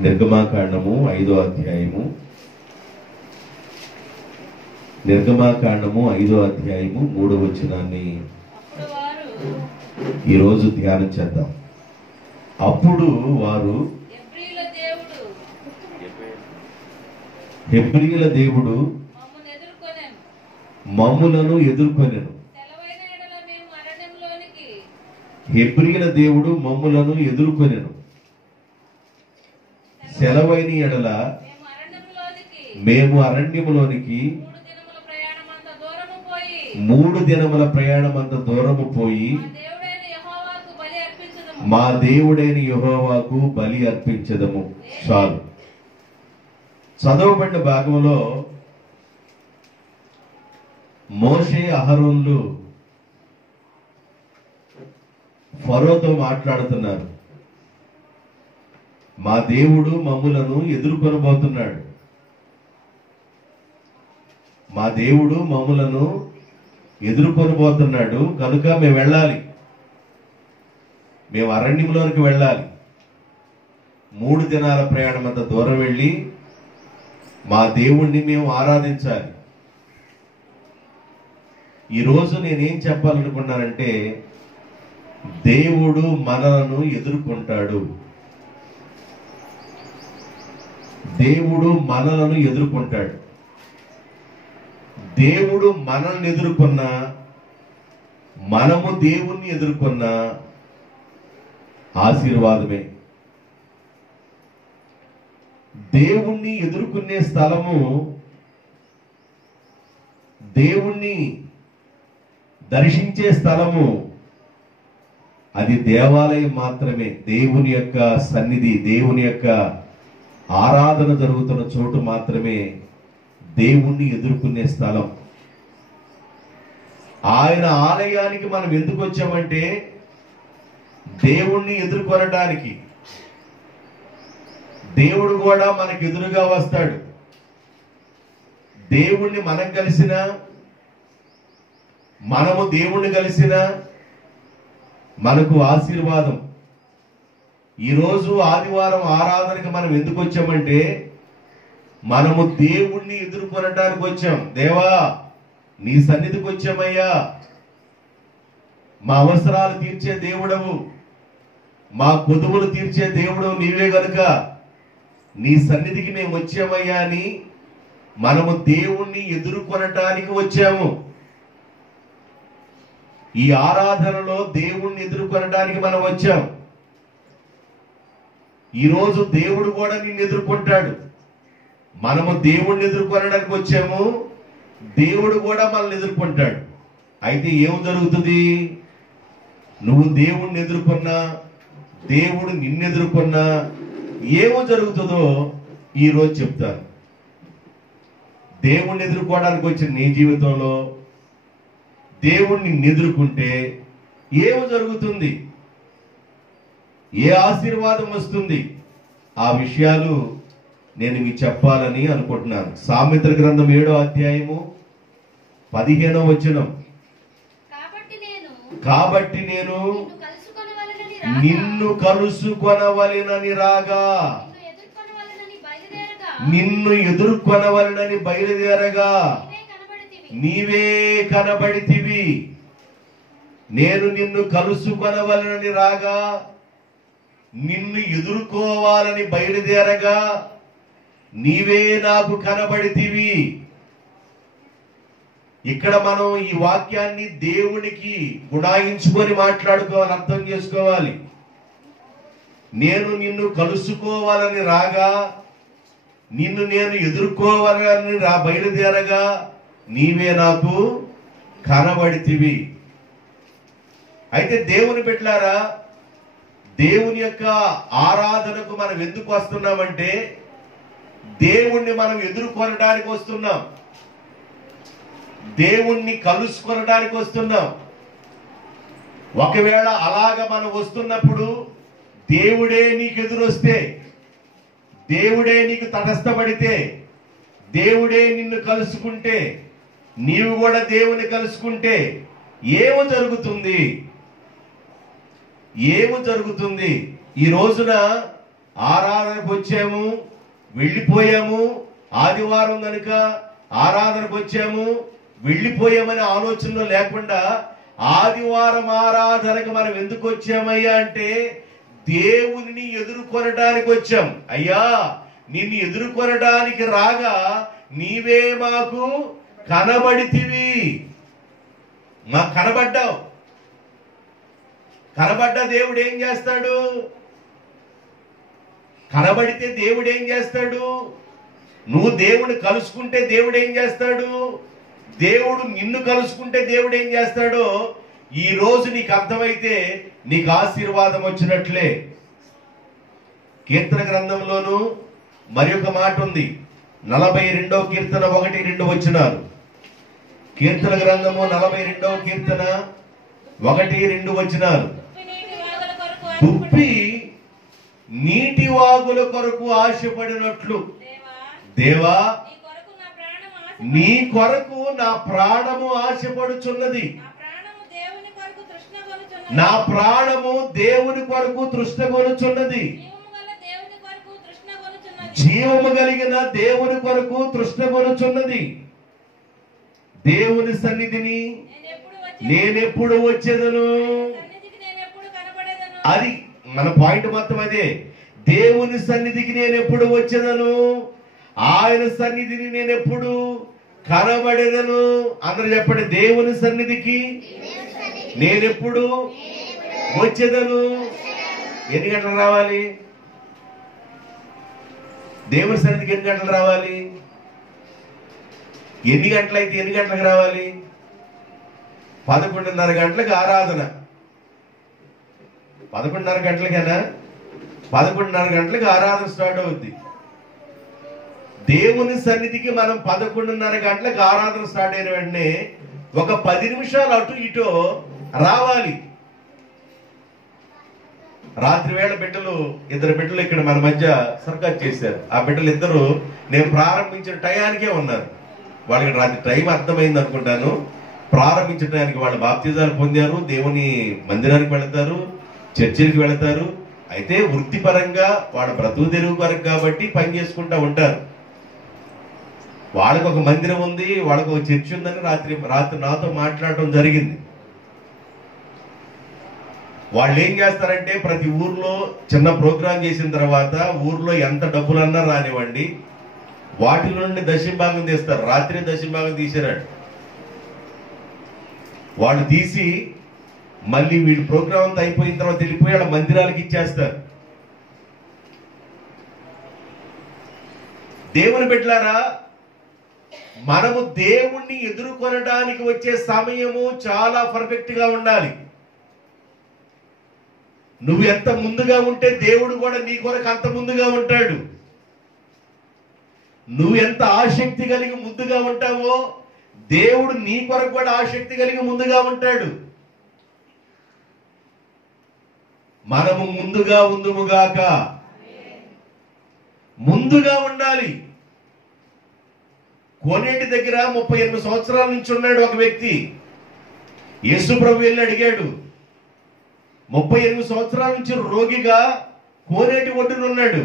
నిర్గమాకాండము 5వ అధ్యాయము. నిర్గమాకాండము 5వ అధ్యాయము 3వ వచనాన్ని ఈరోజు ధ్యానం చేద్దాం. అప్పుడు వారు హెబ్రీయుల దేవుడు మమ్ములను ఎదుర్కొనెను. హెబ్రీయుల దేవుడు మమ్ములను ఎదుర్కొనెను. సెలవైన ఎడల మేము అరణ్యములోనికి 3 దినముల ప్రయాణమంత దూరము పోయి మా దేవుడైన యెహోవాకు బలి అర్పించదము. చాలు. చదవబడిన భాగంలో మోషే అహరోన్లు ఫరోతో మాట్లాడుతున్నారు. మా దేవుడు మమ్ములను ఎదుర్కొనబోతున్నాడు. మా దేవుడు మమ్ములను ఎదుర్కొనబోతున్నాడు కనుక మేము వెళ్ళాలి. మేము అరణ్యంలోనికి వెళ్ళాలి. 3 దినాల ప్రయాణం అంత దూరం వెళ్ళి మా దేవుణ్ణి మేము ఆరాధించాలి. ఈరోజు నేనేం చెప్పాలనుకున్నానంటే, దేవుడు మనలను ఎదుర్కొంటాడు. దేవుడు మనలను ఎదుర్కొంటాడు. దేవుడు మనల్ని ఎదుర్కొన్నా, మనము దేవుణ్ణి ఎదుర్కొన్నా ఆశీర్వాదమే. దేవుణ్ణి ఎదుర్కొనే స్థలము, దేవుణ్ణి దర్శించే స్థలము అది దేవాలయం మాత్రమే. దేవుని యొక్క సన్నిధి, దేవుని యొక్క ఆరాధన జరుగుతున్న చోటు మాత్రమే దేవుణ్ణి ఎదుర్కొనే స్థలం. ఆయన ఆలయానికి మనం ఎందుకు వచ్చామంటే దేవుణ్ణి ఎదుర్కొనడానికి. దేవుడు కూడా మనకు ఎదురుగా వస్తాడు. దేవుణ్ణి మనం కలిసినా, మనము దేవుణ్ణి కలిసినా మనకు ఆశీర్వాదం. ఈరోజు ఆదివారం ఆరాధనకి మనం ఎందుకు వచ్చామంటే మనము దేవుణ్ణి ఎదుర్కొనడానికి వచ్చాం. దేవా, నీ సన్నిధికి వచ్చామయ్యా. మా అవసరాలు తీర్చే దేవుడవు, మా కొదువులు తీర్చే దేవుడవు నీవే గనుక నీ సన్నిధికి మేము వచ్చామయ్యా అని మనము దేవుణ్ణి ఎదుర్కొనటానికి వచ్చాము. ఈ ఆరాధనలో దేవుణ్ణి ఎదుర్కొనడానికి మనం వచ్చాం. ఈరోజు దేవుడు కూడా నిన్ను ఎదుర్కొంటాడు. మనము దేవుణ్ణి ఎదుర్కొనడానికి వచ్చాము, దేవుడు కూడా మనల్ని ఎదుర్కొంటాడు. అయితే ఏం జరుగుతుంది? నువ్వు దేవుణ్ణి ఎదుర్కొన్నా, దేవుడు నిన్ను ఎదుర్కొన్నా ఏమో జరుగుతుందో ఈరోజు చెప్తాను. దేవుణ్ణి ఎదుర్కోవడానికి వచ్చిన నీ జీవితంలో దేవుణ్ణి ఎదుర్కొంటే ఏమో జరుగుతుంది, ఏ ఆశీర్వాదం వస్తుంది, ఆ విషయాలు నేను మీకు చెప్పాలని అనుకుంటున్నాను. సామెతల గ్రంథం 7వ అధ్యాయము 15వ వచనం. కాబట్టి నేను నిన్ను కలుసుకొనవలెనని రాగా, నిన్ను ఎదుర్కొనవలెనని బయలుదేరగా నీవే కనబడితివి. నేను నిన్ను కలుసుకొనవలెనని రాగా, నిన్ను ఎదుర్కోవాలని బయలుదేరగా నీవే నాకు కనబడితివి. ఇక్కడ మనం ఈ వాక్యాన్ని దేవునికి గుణాయించుకొని మాట్లాడుకోవాలి, అర్థం చేసుకోవాలి. నేను నిన్ను కలుసుకోవాలని రాగా, నిన్ను నేను ఎదుర్కోవాలని బయలుదేరగా నీవే నాకు కనబడితివి. అయితే దేవుని బిడ్డలారా, దేవుని యొక్క ఆరాధనకు మనం ఎందుకు వస్తున్నామంటే దేవుణ్ణి మనం ఎదుర్కొనడానికి వస్తున్నాం, దేవుణ్ణి కలుసుకొనడానికి వస్తున్నాం. ఒకవేళ అలాగ మనం వస్తున్నప్పుడు దేవుడే నీకు ఎదురొస్తే, దేవుడే నీకు తటస్థపడితే, దేవుడే నిన్ను కలుసుకుంటే, నీవు కూడా దేవుని కలుసుకుంటే ఏమో జరుగుతుంది? ఏమి జరుగుతుంది? ఈ రోజున ఆరాధనకు వచ్చాము, వెళ్ళిపోయాము, ఆదివారం కనుక ఆరాధనకు వచ్చాము, వెళ్ళిపోయామనే ఆలోచనలో లేకుండా ఆదివారం ఆరాధనకు మనం ఎందుకు వచ్చామయ్యా అంటే దేవుని ఎదుర్కొనడానికి వచ్చాం. అయ్యా, నిన్ను ఎదుర్కొనడానికి రాగా నీవే మాకు కనబడితివి. మాకు కనబడ్డావు. కనబడ్డ దేవుడు ఏం చేస్తాడు? కనబడితే దేవుడు ఏం చేస్తాడు? నువ్వు దేవుని కలుసుకుంటే దేవుడు ఏం చేస్తాడు? దేవుడు నిన్ను కలుసుకుంటే దేవుడు ఏం చేస్తాడో ఈ రోజు నీకు అర్థమైతే నీకు ఆశీర్వాదం వచ్చినట్లే. కీర్తన గ్రంథంలోను మరి ఒక మాట ఉంది. 42వ కీర్తన 1-2 వచనాలు. కీర్తన గ్రంథము 42వ కీర్తన 1-2 వచనాలు. తుప్పి నీటి వాగుల కొరకు ఆశపడినట్లు దేవా, నీ కొరకు నా ప్రాణము ఆశపడుచున్నది. నా ప్రాణము దేవుని కొరకు తృష్ణగొనుచున్నది. జీవము కలిగిన దేవుని కొరకు తృష్ణగొనుచున్నది. దేవుని సన్నిధిని నేనెప్పుడు వచ్చేదను? అది మన పాయింట్ మొత్తం అదే. దేవుని సన్నిధికి నేను ఎప్పుడు వచ్చేదను? ఆయన సన్నిధిని నేను ఎప్పుడు కనబడేదను? అందరూ చెప్పండి. దేవుని సన్నిధికి నేనెప్పుడు వచ్చేదను? ఎన్ని గంటలు రావాలి? దేవుని సన్నిధికి ఎన్ని గంటలు రావాలి? ఎన్ని గంటలైతే ఎన్ని గంటలకు రావాలి? 11:30 గంటలకు ఆరాధన. 11:30 గంటలకేనా? 11:30 గంటలకు ఆరాధన స్టార్ట్ అవుద్ది. దేవుని సన్నిధికి మనం 11:30 గంటలకు ఆరాధన స్టార్ట్ అయిన వెంటనే ఒక 10 నిమిషాలు అటు ఇటు రావాలి. రాత్రి వేళ ఇద్దరు బిడ్డలు ఇక్కడ మన మధ్య సర్కస్ చేశారు. ఆ బిడ్డలు ఇద్దరు నేను ప్రారంభించిన టయానికే ఉన్నారు. వాళ్ళకి రాత్రి టైం అర్థమైంది అనుకుంటాను. ప్రారంభించిన టయానికి వాళ్ళు బాప్తిజాలు పొందారు, దేవుని మందిరానికి వెళతారు, చర్చిలకు వెళతారు. అయితే వృత్తిపరంగా వాళ్ళ బ్రతుకు తెరువు కొరకు కాబట్టి పని చేసుకుంటా ఉంటారు. వాళ్ళకు ఒక మందిరం ఉంది, వాళ్ళకు ఒక చర్చి ఉందని రాత్రి నాతో మాట్లాడటం జరిగింది. వాళ్ళు ఏం చేస్తారంటే ప్రతి ఊర్లో చిన్న ప్రోగ్రాం చేసిన తర్వాత ఊర్లో ఎంత డబ్బులన్నా రానివ్వండి, వాటిలో నుండి దశంభాగం తీస్తారు. రాత్రి దశంభాగం తీసారు. వాళ్ళు తీసి మళ్ళీ వీళ్ళు ప్రోగ్రాం అంతా అయిపోయిన తర్వాత వెళ్ళిపోయి వాళ్ళ మందిరాలకు ఇచ్చేస్తారు. దేవుని బిడ్డలారా, మనము దేవుణ్ణి ఎదుర్కొనడానికి వచ్చే సమయము చాలా పర్ఫెక్ట్ గా ఉండాలి. నువ్వు ఎంత ముందుగా ఉంటే దేవుడు కూడా నీ కొరకు అంత ముందుగా ఉంటాడు. నువ్వు ఎంత ఆసక్తి కలిగి ముందుగా ఉంటావో దేవుడు నీ కొరకు కూడా ఆసక్తి కలిగి ముందుగా ఉంటాడు. మనము ముందుగా ఉందుముగాక. ముందుగా ఉండాలి. కోనేటి దగ్గర 38 సంవత్సరాల నుంచి ఉన్నాడు ఒక వ్యక్తి. యేసు ప్రభు వెళ్ళి అడిగాడు. 38 సంవత్సరాల నుంచి రోగిగా కోనేటి ఒడ్డున ఉన్నాడు.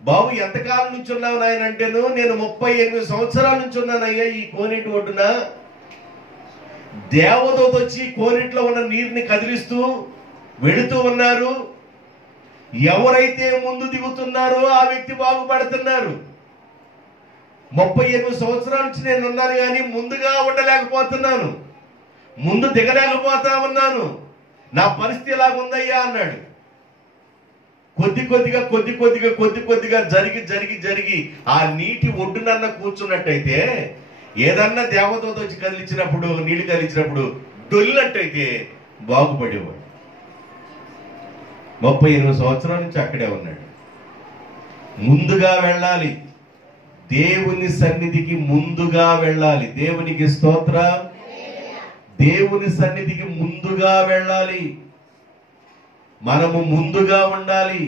బాబు, ఎంతకాలం నుంచి ఉన్నావు నాయన అంటేను, నేను 38 సంవత్సరాల నుంచి ఉన్నానయ్యా ఈ కోనేటి ఒడ్డున. దేవదూత వచ్చి కోనేటిలో ఉన్న నీరుని కదిలిస్తూ వెళుతూ ఉన్నారు. ఎవరైతే ముందు దిగుతున్నారో ఆ వ్యక్తి బాగుపడుతున్నారు. 38 సంవత్సరాల నుంచి నేను ఉన్నాను కానీ ముందుగా ఉండలేకపోతున్నాను, ముందు దిగలేకపోతా ఉన్నాను. నా పరిస్థితి ఎలాగుందయ్యా అన్నాడు. కొద్ది కొద్దిగా జరిగి ఆ నీటి ఒడ్డునన్న కూర్చున్నట్టయితే, ఏదన్నా దేవదూత వచ్చి కదిలించినప్పుడు, నీళ్లు కదిలించినప్పుడు డొల్లినట్టయితే బాగుపడేవాడు. 38 సంవత్సరాల నుంచి అక్కడే ఉన్నాడు. ముందుగా వెళ్ళాలి. దేవుని సన్నిధికి ముందుగా వెళ్ళాలి. దేవునికి స్తోత్రం. దేవుని సన్నిధికి ముందుగా వెళ్ళాలి. మనము ముందుగా ఉండాలి.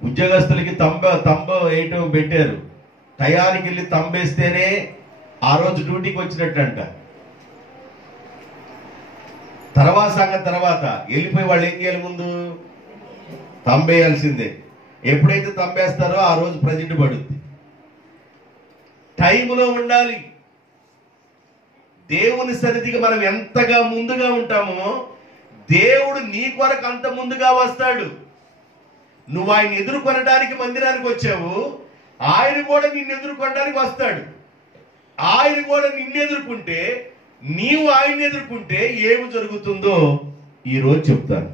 ఉద్యోగస్తులకి తంబ వేయటం పెట్టారు. టయానికి వెళ్ళి తంబేస్తేనే ఆ రోజు డ్యూటీకి వచ్చినట్టంట. తర్వాత సంగతి తర్వాత వెళ్ళిపోయి వాళ్ళు ఏం చేయాలి? ముందు తంబేయాల్సిందే. ఎప్పుడైతే తంబేస్తారో ఆ రోజు ప్రజెంట్ పడుద్ది. టైంలో ఉండాలి. దేవుని సన్నిధికి మనం ఎంతగా ముందుగా ఉంటామో దేవుడు నీ కొరకు అంత ముందుగా వస్తాడు. నువ్వు ఆయన ఎదుర్కొనడానికి మందిరానికి వచ్చావు, ఆయన కూడా నిన్ను ఎదుర్కొనడానికి వస్తాడు. ఆయన కూడా నిన్ను ఎదుర్కొంటే, నీవు ఆయన ఎదుర్కొంటే ఏమి జరుగుతుందో ఈరోజు చెప్తాను.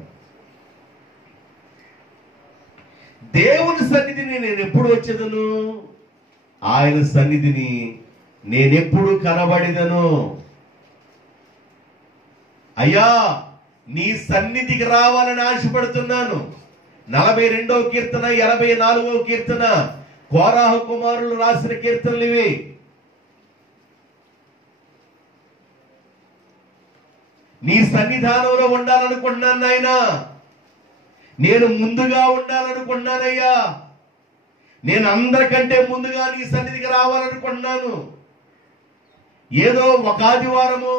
దేవుని సన్నిధిని నేను ఎప్పుడు వచ్చేదను? ఆయన సన్నిధిని నేనెప్పుడు కనబడిదను? అయ్యా, నీ సన్నిధికి రావాలని ఆశపడుతున్నాను. 42వ కీర్తన, 84వ కీర్తన కోరాహు కుమారులు రాసిన కీర్తనలు ఇవి. నీ సన్నిధానంలో ఉండాలనుకుంటున్నాను నాయనా. నేను ముందుగా ఉండాలనుకుంటున్నానయ్యా. నేను అందరికంటే ముందుగా నీ సన్నిధికి రావాలనుకుంటున్నాను. ఏదో ఒక ఆదివారము,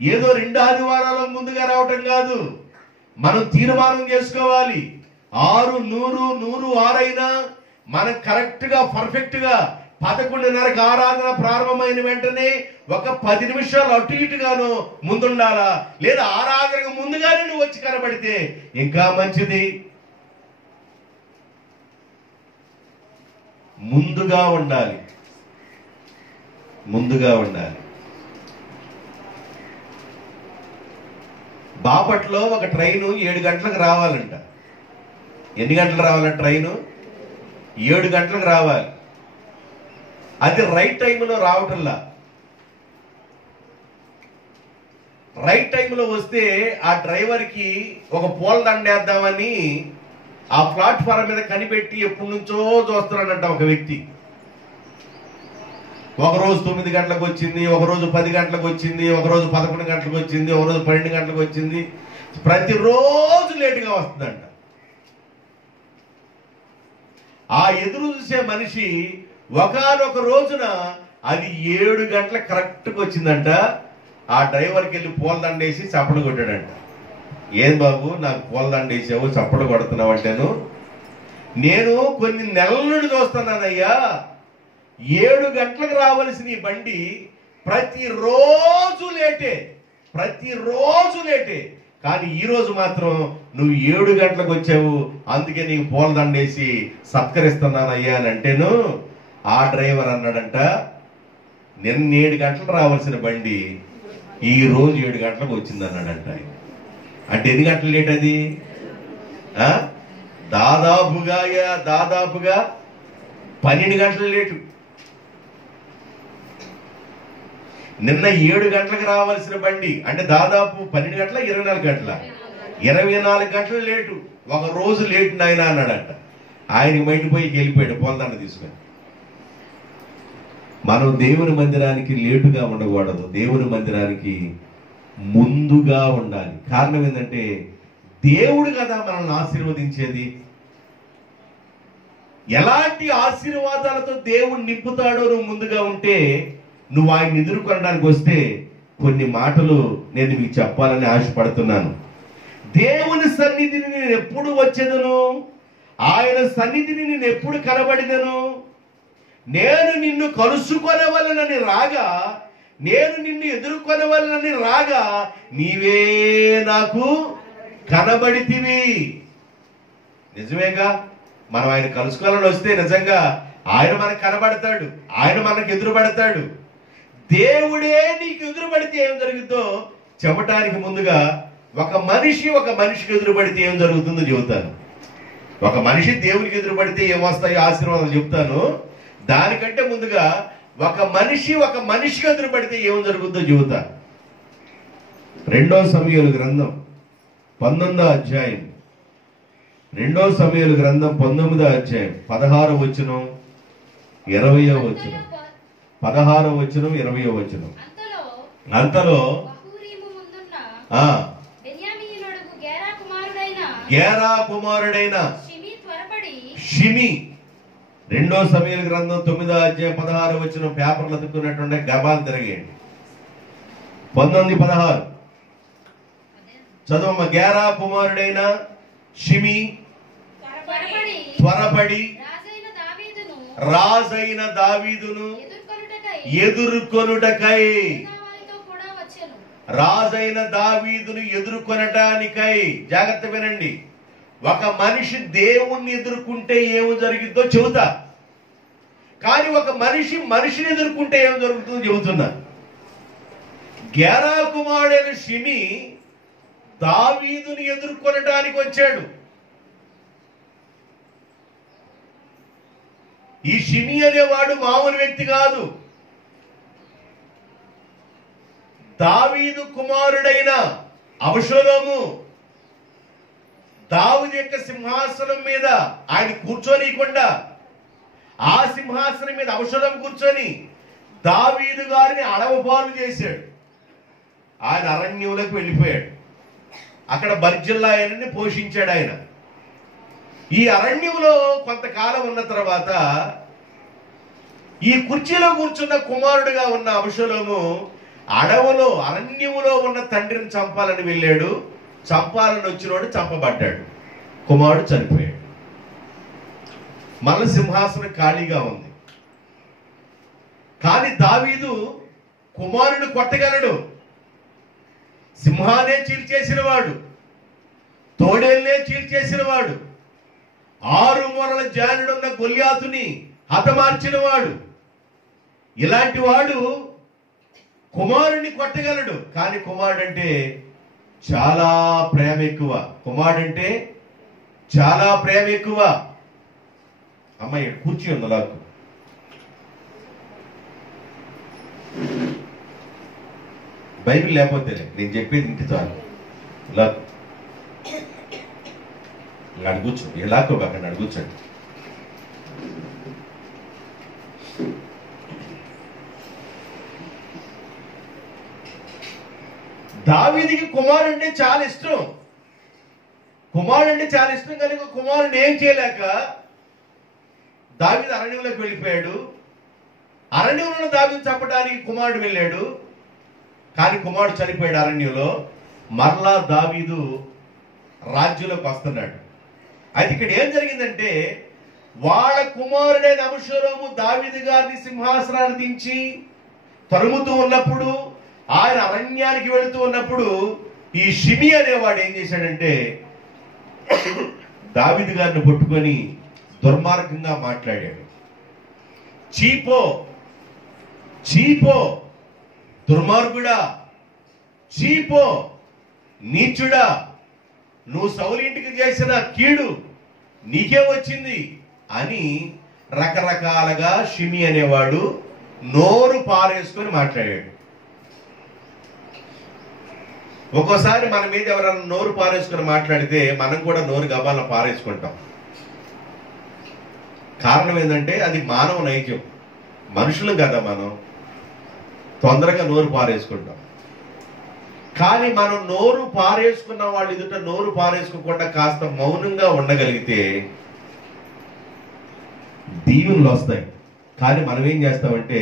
ఏదో 2 ఆదివారాల ముందుగా రావటం కాదు. మనం తీర్మానం చేసుకోవాలి. 6, 100, 106 అయినా మనం కరెక్ట్ గా పర్ఫెక్ట్ గా 11:30కి ఆరాధన ప్రారంభమైన వెంటనే ఒక 10 నిమిషాలు అటు ఇటుగాను ముందుండాలా? లేదా ఆరాధనకు ముందుగానే నువ్వు వచ్చి కనబడితే ఇంకా మంచిది. ముందుగా ఉండాలి, ముందుగా ఉండాలి. బాపట్లో ఒక ట్రైను 7 గంటలకు రావాలంట. ఎన్ని గంటలకు రావాలంట ట్రైను? 7 గంటలకు రావాలి. అది రైట్ టైంలో రావటంలా. రైట్ టైంలో వస్తే ఆ డ్రైవర్కి ఒక పూల దండేద్దామని ఆ ప్లాట్ఫారం మీద కనిపెట్టి ఎప్పటి నుంచో చూస్తున్నాడంట ఒక వ్యక్తి. ఒకరోజు 9 గంటలకు వచ్చింది, ఒకరోజు 10 గంటలకు వచ్చింది, ఒకరోజు 11 గంటలకు వచ్చింది, ఒకరోజు 12 గంటలకు వచ్చింది. ప్రతిరోజు లేటుగా వస్తుందంట. ఆ ఎదురు చూసే మనిషి ఒకానొక రోజున అది 7 గంటలకు కరెక్ట్గా వచ్చిందంట. ఆ డ్రైవర్కి వెళ్ళి పూలదండేసి చప్పలు కొట్టాడంట. ఏం బాబు, నాకు పూలదండేసావు, చప్పలు కొడుతున్నావు అంటేను, నేను కొన్ని నెలల నుండి చూస్తున్నానయ్యా, 7 గంటలకు రావలసిన ఈ బండి ప్రతిరోజు లేటే, ప్రతిరోజు లేటే. కానీ ఈ రోజు మాత్రం నువ్వు 7 గంటలకు వచ్చావు, అందుకే నీకు పూలదండేసి సత్కరిస్తున్నానయ్యా అని అంటేను ఆ డ్రైవర్ అన్నాడంట, నిన్న 7 గంటలకు రావాల్సిన బండి ఈ రోజు 7 గంటలకు వచ్చింది అన్నాడంట. అంటే ఎన్ని గంటలు లేట్ అది? దాదాపుగా 12 గంటలు లేటు. నిన్న 7 గంటలకు రావాల్సిన బండి అంటే దాదాపు 12 గంటల 24 గంటల 24 గంటలు లేటు. ఒక రోజు లేటు నాయన అన్నాడంట. ఆయన బయటపోయి వెళ్ళిపోయాడు పూలదండ తీసుకొని. మనం దేవుని మందిరానికి లేటుగా ఉండకూడదు, దేవుని మందిరానికి ముందుగా ఉండాలి. కారణం ఏంటంటే దేవుడు కదా మనల్ని ఆశీర్వదించేది. ఎలాంటి ఆశీర్వాదాలతో దేవుడు నింపుతాడో నువ్వు ముందుగా ఉంటే, నువ్వు ఆయన ఎదుర్కొనడానికి వస్తే కొన్ని మాటలు నేను మీకు చెప్పాలని ఆశపడుతున్నాను. దేవుని సన్నిధిని నేను ఎప్పుడు వచ్చేదను? ఆయన సన్నిధిని నేను ఎప్పుడు కనబడిదను? నేను నిన్ను కలుసుకొనవలనని రాగా, నేను నిన్ను ఎదుర్కొనవలనని రాగా, నీవే నాకు కనబడితివి. నిజమేగా? మనం ఆయన కలుసుకోవాలని వస్తే నిజంగా ఆయన మనకు కనబడతాడు, ఆయన మనకు ఎదురుపడతాడు. దేవుడే నీకు ఎదురుపడితే ఏం జరుగుతుందో చెప్పటానికి ముందుగా ఒక మనిషికి ఎదురుపడితే ఏం జరుగుతుందో చెబుతాను. ఒక మనిషి దేవునికి ఎదురుపడితే ఏమొస్తాయో ఆశీర్వాదాలు చెప్తాను. దానికంటే ముందుగా ఒక మనిషికి ఎదురుపడితే ఏం జరుగుతుందో చెబుతాను. 2వ సమూయేలు గ్రంథం 19వ అధ్యాయం, 2వ సమూయేలు గ్రంథం 19వ అధ్యాయం 16వ వచనం 20వ వచనం, 16వ వచనం 20వ వచనం. అంతలో గేరా కుమారుడైన షిమి, 2వ సమూయేలు గ్రంథం 9వ అధ్యాయం 16వ వచనం. పేపర్లు అతుక్కున్నట్టుండే గబాలు తిరగేయండి. 19:16. చదవమ్మ. గేరా కుమారుడైన షిమి త్వరపడి రాజైన దావీదును ఎదుర్కొనుటకై, రాజైన దావీదును ఎదుర్కొనటానికై. జాగ్రత్త వినండి. ఒక మనిషి దేవుణ్ణి ఎదుర్కొంటే ఏమి జరిగిద్దో చెబుతా, కానీ ఒక మనిషి మనిషిని ఎదుర్కొంటే ఏం జరుగుతుందో చెబుతున్నా. గేరా కుమారుడైన షిమి దావీదుని ఎదుర్కొనటానికి వచ్చాడు. ఈ షిమి అనేవాడు మామూలు వ్యక్తి కాదు. దావీదు కుమారుడైన అబషలోము దావీదు యొక్క సింహాసనం మీద ఆయన కూర్చోనీయకుండా, ఆ సింహాసనం మీద అబషలోము కూర్చొని దావీదు గారిని అడవుపాలు చేశాడు. ఆయన అరణ్యంలోకి వెళ్ళిపోయాడు. అక్కడ బర్జిల్లా ఆయనని పోషించాడు ఆయన. ఈ అరణ్యంలో కొంతకాలం ఉన్న తర్వాత ఈ కుర్చీలో కూర్చున్న కుమారుడుగా ఉన్న అబషలోము అరణ్యములో ఉన్న తండ్రిని చంపాలని వెళ్ళాడు. చంపాలని వచ్చినోడు చంపబడ్డాడు. కుమారుడు చనిపోయాడు. మళ్ళీ సింహాసనం ఖాళీగా ఉంది. కానీ దావీదు కుమారుడు కొట్టగలడు. సింహానే చీల్చేసిన వాడు, తోడేల్నే చీల్చేసిన వాడు, 6 మూరల జానుడున్న గొల్యాతుని హతమార్చిన వాడు. ఇలాంటి వాడు కుమారుడిని కొట్టగలడు. కానీ కుమారుడంటే చాలా ప్రేమ ఎక్కువ. కుమారుడంటే చాలా ప్రేమ ఎక్కువ. అమ్మాయి కూర్చి ఉంది నాకు. బైబిల్ లేకపోతే నేను చెప్పేది ఇంటి చాలు. ఇలా అడుగుచ్చు, ఎలాగో అక్కడ అడుగుచ్చండి. దావీదుకి కుమారుడు అంటే చాలా ఇష్టం. కుమారుడు అంటే చాలా ఇష్టం కనుక కుమారుడు ఏం చేయలేక దావీదు అరణ్యంలోకి వెళ్ళిపోయాడు. అరణ్యంలో దావీదు చంపడానికి కుమారుడు వెళ్ళాడు. కానీ కుమారుడు చనిపోయాడు అరణ్యంలో. మరలా దావీదు రాజ్యంలోకి వస్తున్నాడు. అయితే ఇక్కడ ఏం జరిగిందంటే, వాళ్ళ కుమారుడైన అబషలోము దావీదు గారిని సింహాసనాన్ని దించి తరుముతూ ఉన్నప్పుడు, ఆయన అరణ్యానికి వెళుతూ ఉన్నప్పుడు ఈ షిమి అనేవాడు ఏం చేశాడంటే దావీదు గారిని పట్టుకొని దుర్మార్గంగా మాట్లాడాడు. చీపో చీపో, దుర్మార్గుడా, చీపో, నీచుడా, నువ్వు సౌలు ఇంటికి చేసిన కీడు నీకే వచ్చింది అని రకరకాలుగా షిమి అనేవాడు నోరు పారేసుకొని మాట్లాడాడు. ఒక్కోసారి మన మీద ఎవరైనా నోరు పారేసుకొని మాట్లాడితే మనం కూడా నోరు గబాలను పారేసుకుంటాం. కారణం ఏంటంటే అది మానవ నైజం. మనుషులు కదా, మనం తొందరగా నోరు పారేసుకుంటాం. కానీ మనం నోరు పారేసుకున్న వాళ్ళు ఎదుట నోరు పారేసుకోకుండా కాస్త మౌనంగా ఉండగలిగితే దీవెనలు వస్తాయి. కానీ మనం ఏం చేస్తామంటే,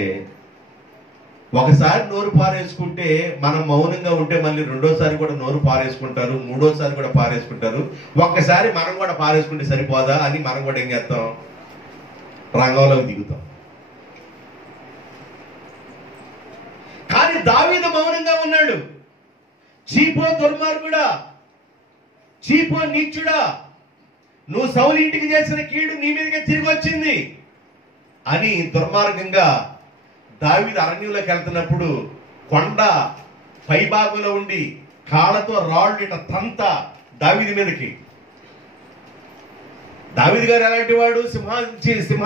ఒకసారి నోరు పారేసుకుంటే మనం మౌనంగా ఉంటే మళ్ళీ రెండోసారి కూడా నోరు పారేసుకుంటారు, మూడోసారి కూడా పారేసుకుంటారు. ఒక్కసారి మనం కూడా పారేసుకుంటే సరిపోదా అని మనం కూడా ఏం చేస్తాం, రంగంలోకి దిగుతాం. కానీ దావీదు మౌనంగా ఉన్నాడు. చీపో దుర్మార్గుడా, చీపో నీచుడా, నువ్వు సౌలు ఇంటికి చేసిన కీడు నీ మీదకే తిరిగి వచ్చింది అని దుర్మార్గంగా దావీదు అరణ్యంలోకి వెళ్తున్నప్పుడు కొండ పైభాగంలో ఉండి కాళ్ళతో రాళ్ళు ఇట తంత దావీదు మీదకి. దావీదు గారు ఎలాంటి వాడు? సింహాన్ని చీల్చిన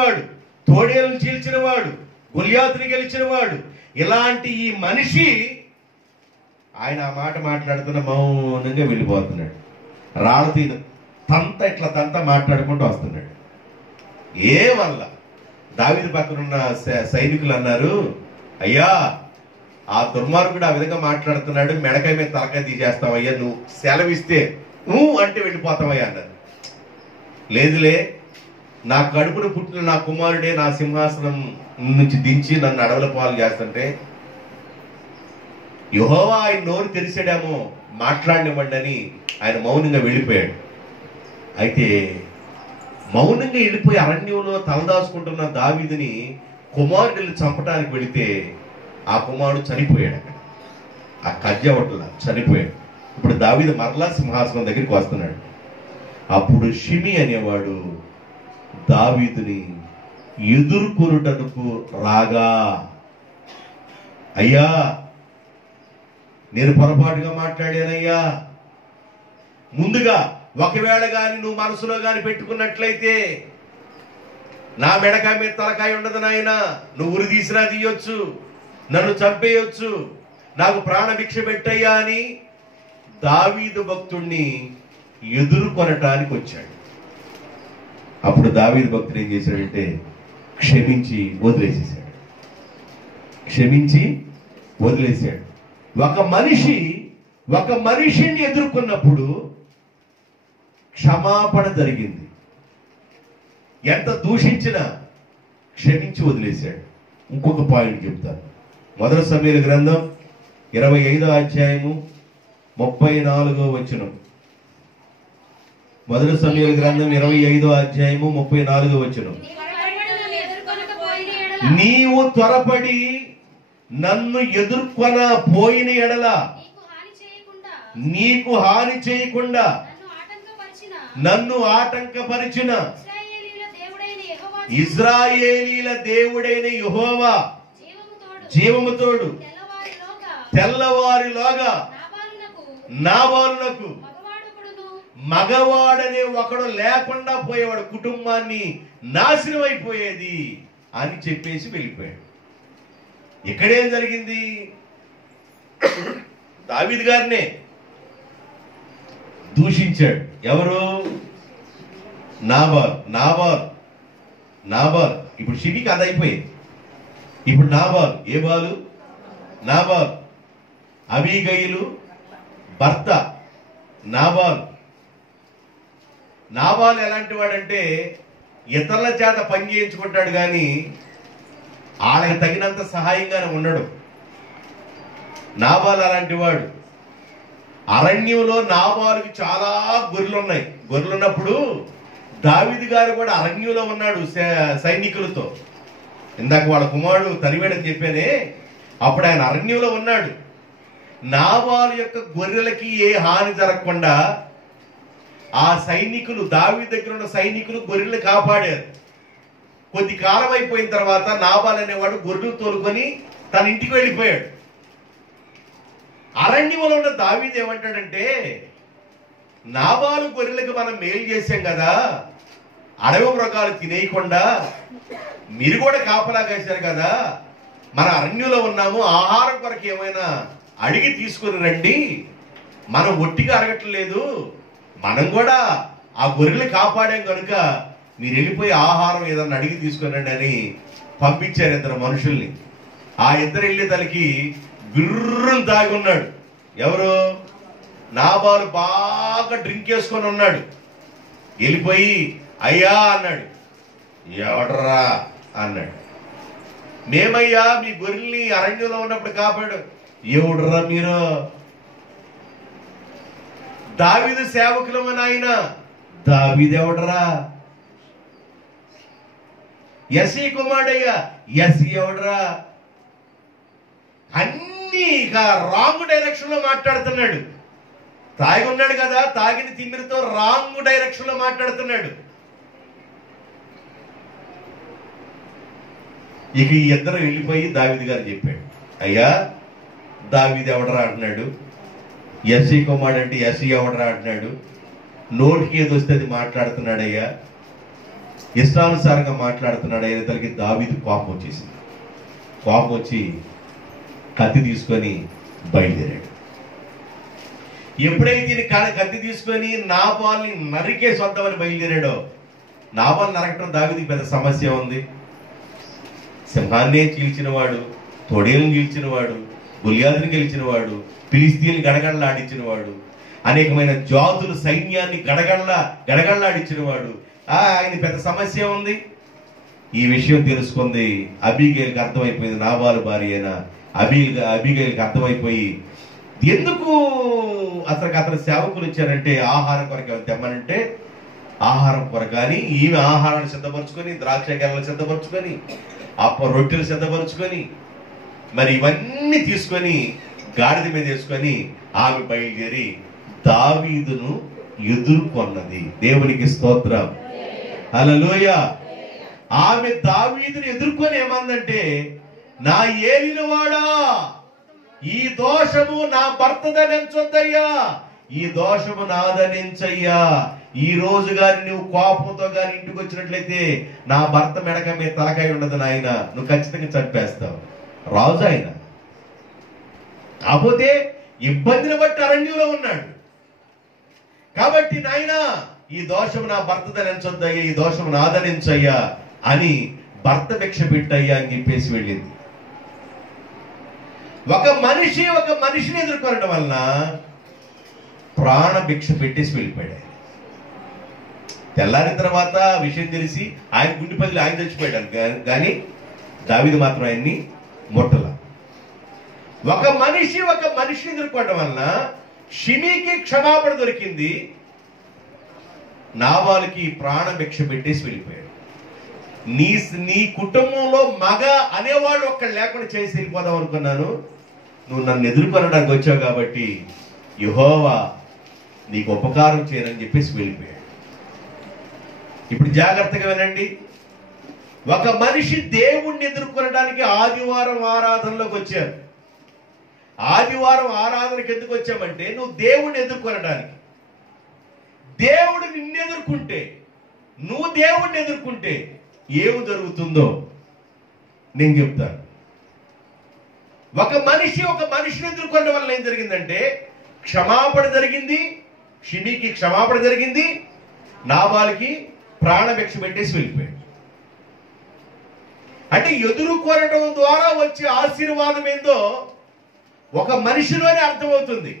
వాడు, తోడేలను చీల్చిన వాడు, గొల్యాతుని గెలిచిన వాడు. ఇలాంటి ఈ మనిషి ఆయన ఆ మాట మాట్లాడుతున్న మౌనంగా వెళ్ళిపోతున్నాడు. రాళ్ళతో తంత ఇట్లా తంత మాట్లాడుకుంటూ వస్తున్నాడు. ఏ వల్ల దావీదు పక్కన ఉన్న సైనికులు అన్నారు, అయ్యా ఆ దుర్మార్గుడు ఆ విధంగా మాట్లాడుతున్నాడు, మెడకాయ మీద తలకాయ తీసేస్తావయ్యా, నువ్వు సెలవిస్తే నువ్వు అంటే వెళ్ళిపోతావయ్యా అన్నారు. లేదులే, నా కడుపును పుట్టిన నా కుమారుడే నా సింహాసనం నుంచి దించి నన్ను అడవుల పాలు చేస్తుంటే యెహోవా ఆయన నోరు తెరిచాడేమో, మాట్లాడినివ్వండి అని ఆయన మౌనంగా వెళ్ళిపోయాడు. అయితే మౌనంగా వెళ్ళిపోయి అరణ్యంలో తలదాచుకుంటున్న దావీదుని కుమారుడిని చంపడానికి వెళితే ఆ కుమారుడు చనిపోయాడు. అక్కడ ఆ కజ్జవట్ల చనిపోయాడు. ఇప్పుడు దావీదు మరలా సింహాసనం దగ్గరికి వస్తున్నాడు. అప్పుడు షిమి అనేవాడు దావీదుని ఎదుర్కొనుటకు రాగా, అయ్యా నేను పొరపాటుగా మాట్లాడానయ్యా, ముందుగా ఒకవేళ గాని నువ్వు మనసులో గాని పెట్టుకున్నట్లయితే నా మెడకాయ మీద తలకాయ ఉండదు నాయన, నువ్వు ఉరి తీసినా తీయొచ్చు, నన్ను చంపేయొచ్చు, నాకు ప్రాణభిక్ష పెట్టయ్యా అని దావీదు భక్తుణ్ణి ఎదుర్కొనటానికి వచ్చాడు. అప్పుడు దావీదు భక్తుడు ఏం చేశాడంటే క్షమించి వదిలేసేసాడు. క్షమించి వదిలేశాడు. ఒక మనిషిని ఎదుర్కొన్నప్పుడు క్షమాపణ జరిగింది. ఎంత దూషించినా క్షమించి వదిలేశాడు. ఇంకొక పాయింట్ చెప్తాను. మొదటి సమూయేలు గ్రంథం 25వ అధ్యాయము 34వ వచనం. మొదటి సమూయేలు గ్రంథం 25వ అధ్యాయము 34వ వచనం. నీవు త్వరపడి నన్ను ఎదుర్కొన పోయిన ఎడల నీకు హాని చేయకుండా నన్ను ఆటంకపరిచిన ఇశ్రాయేలీల దేవుడైన యెహోవా జీవము తోడు తెల్లవారిలోగా నాబాలునకు మగవాడనే ఒకడు లేకుండా పోయేవాడు, కుటుంబాన్ని నాశనం అయిపోయేది అని చెప్పేసి వెళ్ళిపోయాడు. ఇక్కడేం జరిగింది? దావీదు గారినే దూషించాడు. ఎవరు? నాబాల్. ఇప్పుడు షిమికి అది అయిపోయింది. ఇప్పుడు నాబాల్. ఏ బాలు? నాబాల్. అబీగయిలు భర్త నాబాల్ ఎలాంటి వాడంటే ఇతరుల చేత పని చేయించుకుంటాడు కానీ వాళ్ళకి తగినంత సహాయంగానే ఉండడు. నాబాల్ అలాంటి వాడు. అరణ్యంలో నాబాలుకి చాలా గొర్రెలున్నాయి. గొర్రెలున్నప్పుడు దావీదు గారు కూడా అరణ్యంలో ఉన్నాడు సైనికులతో. ఇందాక వాళ్ళ కుమారుడు తరివేడని చెప్పానే, అప్పుడు ఆయన అరణ్యంలో ఉన్నాడు. నాబాలు యొక్క గొర్రెలకి ఏ హాని జరగకుండా ఆ సైనికులు, దావీదు దగ్గర ఉన్న సైనికులు గొర్రెలు కాపాడారు. కొద్ది కాలం అయిపోయిన తర్వాత నాబాల్ అనేవాడు గొర్రెలు తోలుకొని తన ఇంటికి వెళ్ళిపోయాడు. అరణ్యంలో ఉన్న దావీదు ఏమంటాడంటే, నాబాలు గొర్రెలకు మనం మేలు చేశాం కదా, అడవి మృగాలు తినేయకుండా మీరు కూడా కాపలా కాశారు కదా, మన అరణ్యంలో ఉన్నాము, ఆహారం కొరకు ఏమైనా అడిగి తీసుకుని రండి, మనం ఒట్టిగా అడగట్లేదు, మనం కూడా ఆ గొర్రెలు కాపాడాం కనుక మీరు వెళ్ళిపోయి ఆహారం ఏదన్నా అడిగి తీసుకుని రండి అని పంపించారు ఇద్దరు మనుషుల్ని. ఆ ఇద్దరు వెళ్ళే తలకి బిర్రును తాగి ఉన్నాడు. ఎవరు? నాబాలు బాగా డ్రింక్ చేసుకొని ఉన్నాడు. వెళ్ళిపోయి అయ్యా అన్నాడు. ఎవడరా అన్నాడు. మేమయ్యా మీ గొర్రెల్ని అరణ్యంలో ఉన్నప్పుడు కాపాడు. ఎవడరా మీరు? దావీదు సేవకులము నాయన. దావీదు ఎవడరా? యెసీ కుమారుడయ్యా. యెసీ ఎవడరా? అన్ని ఇక రాంగ్ డైరెక్షన్ లో మాట్లాడుతున్నాడు. తాగి ఉన్నాడు కదా, తాగిన తిమ్మిరితో రాంగ్ డైరెక్షన్ లో మాట్లాడుతున్నాడు. ఇక ఈ ఇద్దరు వెళ్ళిపోయి దావీదు గారు చెప్పాడు, అయ్యా దావీదు ఎవడరా అంటున్నాడు, యెసీ కుమారుడు అంటే యెసీ ఎవడరా అంటున్నాడు, నోటికి ఏది వస్తే అది మాట్లాడుతున్నాడు అయ్యా, ఇష్టానుసారంగా మాట్లాడుతున్నాడు అయ్యా. తనకి దావీదు కోపం వచ్చేసింది. కోపం వచ్చి కత్తి తీసుకొని బయలుదేరాడు. ఎప్పుడైతే ఈయన కత్తి తీసుకొని నాబాల్ని నరికేసి వద్దామని బయలుదేరాడో, నాబాల్ నరకటం దావీదుకి పెద్ద సమస్య ఉంది. సింహాన్నే చీల్చినవాడు, తొడేలను చీల్చినవాడు, గొలియాతుని గెలిచినవాడు, ఫిలిస్తీయుల్ని గడగడలాడించినవాడు, అనేకమైన జాతుల సైన్యాన్ని గడగడలాడించినవాడు. ఆయన పెద్ద సమస్య ఉంది. ఈ విషయం తెలుసుకుంది అబీగేలుకి అర్థమైపోయింది, నాబాలు భార్య అయిన అబీగైల్కి అర్థమైపోయి, ఎందుకు అతను సేవకులు ఇచ్చారంటే ఆహారం కొరకు తెమ్మనంటే ఆహారం కొరకు. కానీ ఈమె ఆహారాన్ని సిద్ధపరచుకొని, ద్రాక్ష గెలలు సిద్ధపరచుకొని, రొట్టెలు సిద్ధపరచుకొని, మరి ఇవన్నీ తీసుకొని గాడిద మీద వేసుకొని ఆమె బయలుదేరి దావీదును ఎదుర్కొన్నది. దేవునికి స్తోత్రం, హల్లెలూయా. ఆమె దావీదును ఎదుర్కొని ఏమందంటే, నా ఏలినవాడా, ఈ దోషము నా భర్తదనించొద్దయ్యా, ఈ దోషము నాదనించయ్యా. ఈ రోజు గాని నువ్వు కోపంతో గాని ఇంటికి వచ్చినట్లయితే నా భర్త మెడక మీద తలకాయ ఉండదు నాయన, నువ్వు ఖచ్చితంగా చంపేస్తావు. రాజు ఆయన, కాకపోతే ఇబ్బందిని బట్టి అరణ్యంలో ఉన్నాడు కాబట్టి నాయన ఈ దోషము నా భర్తదనించొద్దయ్యా, ఈ దోషము నాదనించయ్యా అని భర్త భిక్ష పెట్టయ్యా అని చెప్పేసి వెళ్ళింది. ఒక మనిషిని ఎదుర్కొనడం వలన ప్రాణ భిక్ష పెట్టేసి వెళ్ళిపోయాడు. తెల్లారిన తర్వాత విషయం తెలిసి ఆయన గుండె పదిలి ఆయన చచ్చిపోయాడు. కానీ దావీదు మాత్రం ఆయన్ని ముట్టల. ఒక మనిషిని ఎదుర్కోవడం వలన షిమీకి క్షమాపణ దొరికింది, నాబాలుకి ప్రాణ భిక్ష పెట్టేసి వెళ్ళిపోయాడు. నీ కుటుంబంలో మగ అనేవాళ్ళు ఒక్కడు లేకుండా చేసి వెళ్ళిపోదాం అనుకున్నాను, నువ్వు నన్ను ఎదుర్కొనడానికి వచ్చావు కాబట్టి యెహోవా నీకు ఉపకారం చేయనని చెప్పేసి వెళ్ళిపోయాడు. ఇప్పుడు జాగ్రత్తగా వినండి. ఒక మనిషి దేవుణ్ణి ఎదుర్కొనడానికి ఆదివారం ఆరాధనలోకి వచ్చారు. ఆదివారం ఆరాధనకి ఎందుకు వచ్చామంటే, నువ్వు దేవుణ్ణి ఎదుర్కొనడానికి. దేవుడు నిన్ను ఎదుర్కొంటే, నువ్వు దేవుణ్ణి ఎదుర్కొంటే ఏమి జరుగుతుందో నేను చెప్తాను. ఒక మనిషిని ఎదుర్కొనడం వల్ల ఏం జరిగిందంటే, క్షమాపణ జరిగింది, షిమీకి క్షమాపణ జరిగింది, నాబాలుకి ప్రాణభిక్ష పెట్టేసి వెళ్ళిపోయాడు. అంటే ఎదుర్కొనడం ద్వారా వచ్చే ఆశీర్వాదం ఏందో ఒక మనిషిలోనే అర్థమవుతుంది.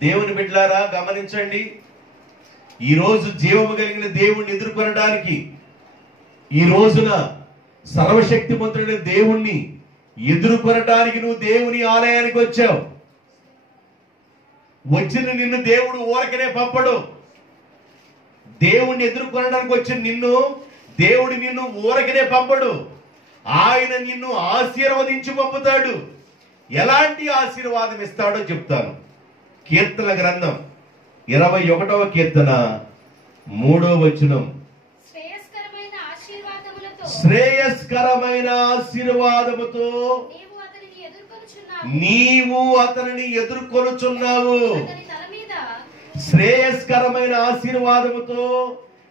దేవుని బిడ్డలారా గమనించండి, ఈరోజు జీవము కలిగిన దేవుణ్ణి ఎదుర్కొనడానికి, ఈ రోజున సర్వశక్తిమంతుడైన దేవుణ్ణి ఎదుర్కొనడానికి నువ్వు దేవుని ఆలయానికి వచ్చావు. వచ్చిన నిన్ను దేవుడు ఊరకనే పంపడు. దేవుణ్ణి ఎదుర్కొనడానికి వచ్చిన దేవుడు నిన్ను ఊరకనే పంపడు. ఆయన నిన్ను ఆశీర్వదించి పంపుతాడు. ఎలాంటి ఆశీర్వాదం ఇస్తాడో చెప్తాను. కీర్తన గ్రంథం 21వ కీర్తన 3వ వచనం, శ్రేయస్కరమైన ఆశీర్వాదముతో నీవు అతనిని ఎదుర్కొనుచున్నావు. శ్రేయస్కరమైన ఆశీర్వాదముతో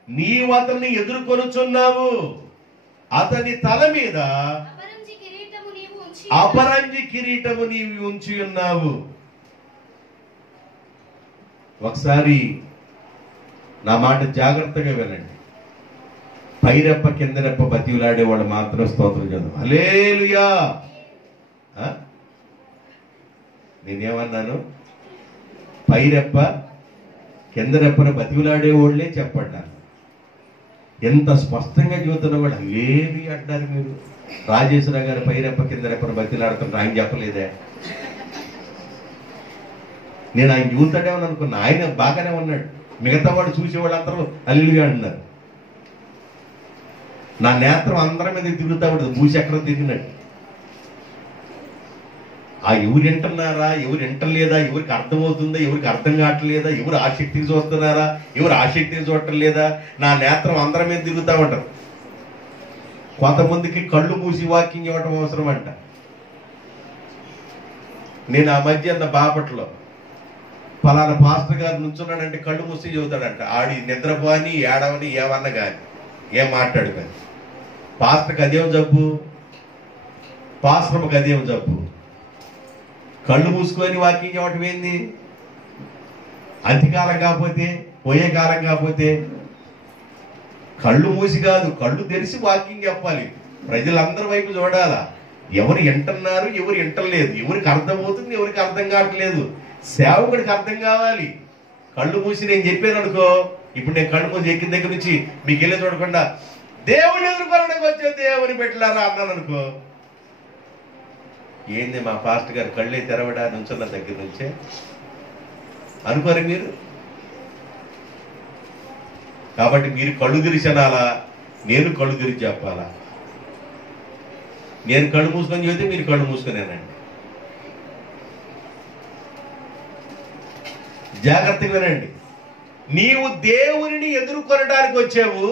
నీవు అతన్ని ఎదుర్కొనుచున్నావు. అతని తల మీద అపరంజి కిరీటము నీవు ఉంచి ఉన్నావు. ఒకసారి నా మాట జాగ్రత్తగా వినండి. పైరెప్ప కిందరెప్ప బతిలాడేవాడు మాత్రం స్తోత్రం చదువు. హల్లెలూయా. నేనేమన్నాను? పైరెప్ప కిందరెప్పన బతిలాడేవాళ్లే చెప్పండి. ఎంత స్పష్టంగా చెబుతున్న వాడు ఏమి అంటారు మీరు? రాజేశ్వరరావు గారు పైరెప్ప కిందరెప్పన బతిలాడుతున్నారు, ఆయన చెప్పలేదే? నేను ఆయన చూస్తాడేమని అనుకున్నా. ఆయన బాగానే ఉన్నాడు, మిగతా వాడు చూసేవాళ్ళు అందరూ హల్లెలూయా అన్నారు. నా నేత్రం అందరి మీద తిరుగుతా ఉంటుంది, మూసి ఎక్కడో తిరిగినట్టు. ఆ ఎవరు వింటున్నారా, ఎవరు వింటలేదా, ఎవరికి అర్థమవుతుందా, ఎవరికి అర్థం కావట్లేదా, ఎవరు ఆసక్తికి చూస్తున్నారా, ఎవరు ఆసక్తికి చూడటం లేదా, నా నేత్రం అందరి మీద తిరుగుతూ ఉంటారు. కొంతమందికి కళ్ళు మూసి వాకింగ్ ఇవ్వటం అవసరం అంట. నేను ఆ మధ్య బాపట్లో ఫలానా పాస్టర్ గారు నుంచున్నాడంటే కళ్ళు మూసి చెబుతాడంట. ఆడి నిద్రపోని ఏడవని ఏమన్నా కానీ ఏం మాట్లాడు కానీ పాస్టర్కి అదేం జబ్బు, పాస్టర్కి అదేం జబ్బు. కళ్ళు మూసుకొని వాకింగ్ ఇవ్వటం ఏంది? అంత్యకాలం కాకపోతే, పోయే కాలం కాకపోతే కళ్ళు మూసి కాదు, కళ్ళు తెరిచి వాకింగ్ చెప్పాలి. ప్రజలందరి వైపు చూడాలా. ఎవరు వింటున్నారు, ఎవరు వింటలేదు, ఎవరికి అర్థమవుతుంది, ఎవరికి అర్థం కావట్లేదు. సేవకుడికి అర్థం కావాలి. కళ్ళు మూసి నేను చెప్పాను అనుకో, ఇప్పుడు నేను కళ్ళు మూసి ఎక్కిన దగ్గర నుంచి మీకు వెళ్ళి చూడకుండా దేవుని ఎదుర్కొనడానికి వచ్చే దేవుని పెట్టలారా అన్నాను అనుకో, ఏంది మా పాస్టర్ గారు కళ్ళే తెరవడా నుంచున్న దగ్గర నుంచే అనుకోరు మీరు. కాబట్టి మీరు కళ్ళు తెరిచి అనాలా, నేను కళ్ళు తెరిచి చెప్పాలా? నేను కళ్ళు మూసుకొని చెబితే మీరు కళ్ళు మూసుకునేనండి. జాగ్రత్తగా వినండి. నీవు దేవునిని ఎదుర్కొనడానికి వచ్చావు.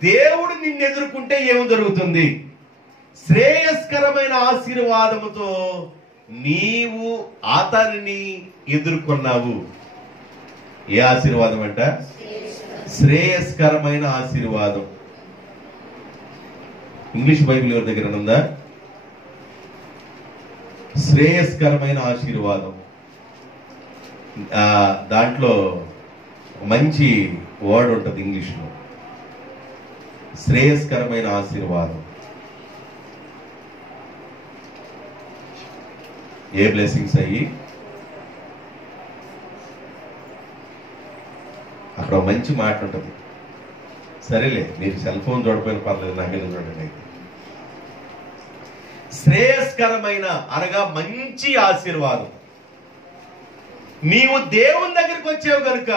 దేవుడు నిన్ను ఎదుర్కొంటే ఏమి జరుగుతుంది? శ్రేయస్కరమైన ఆశీర్వాదముతో నీవు అతనిని ఎదుర్కొన్నావు. ఏ ఆశీర్వాదం అంట? శ్రేయస్కరమైన ఆశీర్వాదం. ఇంగ్లీష్ బైబిల్ ఎవరి దగ్గర ఉందా? శ్రేయస్కరమైన ఆశీర్వాదం. దాంట్లో మంచి వర్డ్ ఉంటుంది ఇంగ్లీష్లో, శ్రేయస్కరమైన ఆశీర్వాదం. ఏ బ్లెస్సింగ్స్ అయ్యి అక్కడ మంచి మాట ఉంటుంది. సరేలే, మీరు సెల్ ఫోన్ చూడకపోయిన పర్లేదు, నాకేదో చూడండి. అయితే శ్రేయస్కరమైన అనగా మంచి ఆశీర్వాదం. నీవు దేవుని దగ్గరికి వచ్చావు కనుక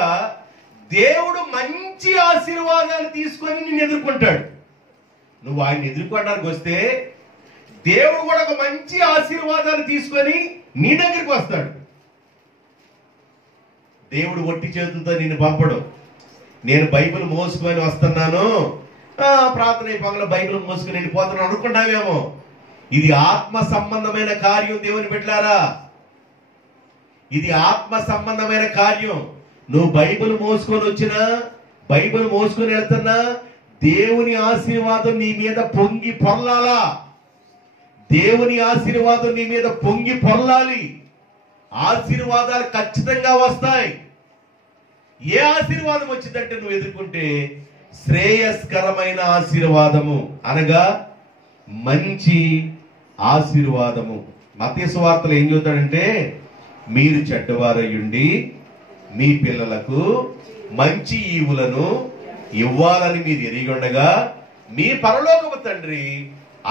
దేవుడు మంచి ఆశీర్వాదాలు తీసుకొని నిన్ను ఎదుర్కొంటాడు. నువ్వు ఆయన ఎదుర్కోవడానికి వస్తే దేవుడు కూడా ఒక మంచి ఆశీర్వాదాలు తీసుకొని నీ దగ్గరికి వస్తాడు. దేవుడు ఒట్టి చేతులతో నిన్ను పంపడు. నేను బైబిల్ మోసుకొని వస్తున్నాను, ప్రార్థన పగల బైబిల్ మోసుకొని వెళ్ళిపోతున్నాను అనుకుంటావేమో. ఇది ఆత్మ సంబంధమైన కార్యం. దేవుని బిడ్డలారా, ఇది ఆత్మ సంబంధమైన కార్యం. నువ్వు బైబిల్ మోసుకొని వచ్చినా, బైబిల్ మోసుకొని వెళ్తున్నా, దేవుని ఆశీర్వాదం నీ మీద పొంగి పొర్లాలా. దేవుని ఆశీర్వాదం నీ మీద పొంగి పొర్లాలి. ఆశీర్వాదాలు ఖచ్చితంగా వస్తాయి. ఏ ఆశీర్వాదం వచ్చిందంటే నువ్వు ఎదుర్కొంటే శ్రేయస్కరమైన ఆశీర్వాదము అనగా మంచి ఆశీర్వాదము. మత్తయి సువార్తలో ఏం చెబుతాడంటే, మీరు చెడ్డవారయ్యుండి మీ పిల్లలకు మంచి ఈవులను ఇవ్వాలని మీరు ఎరిగొండగా మీ పరలోకపు తండ్రి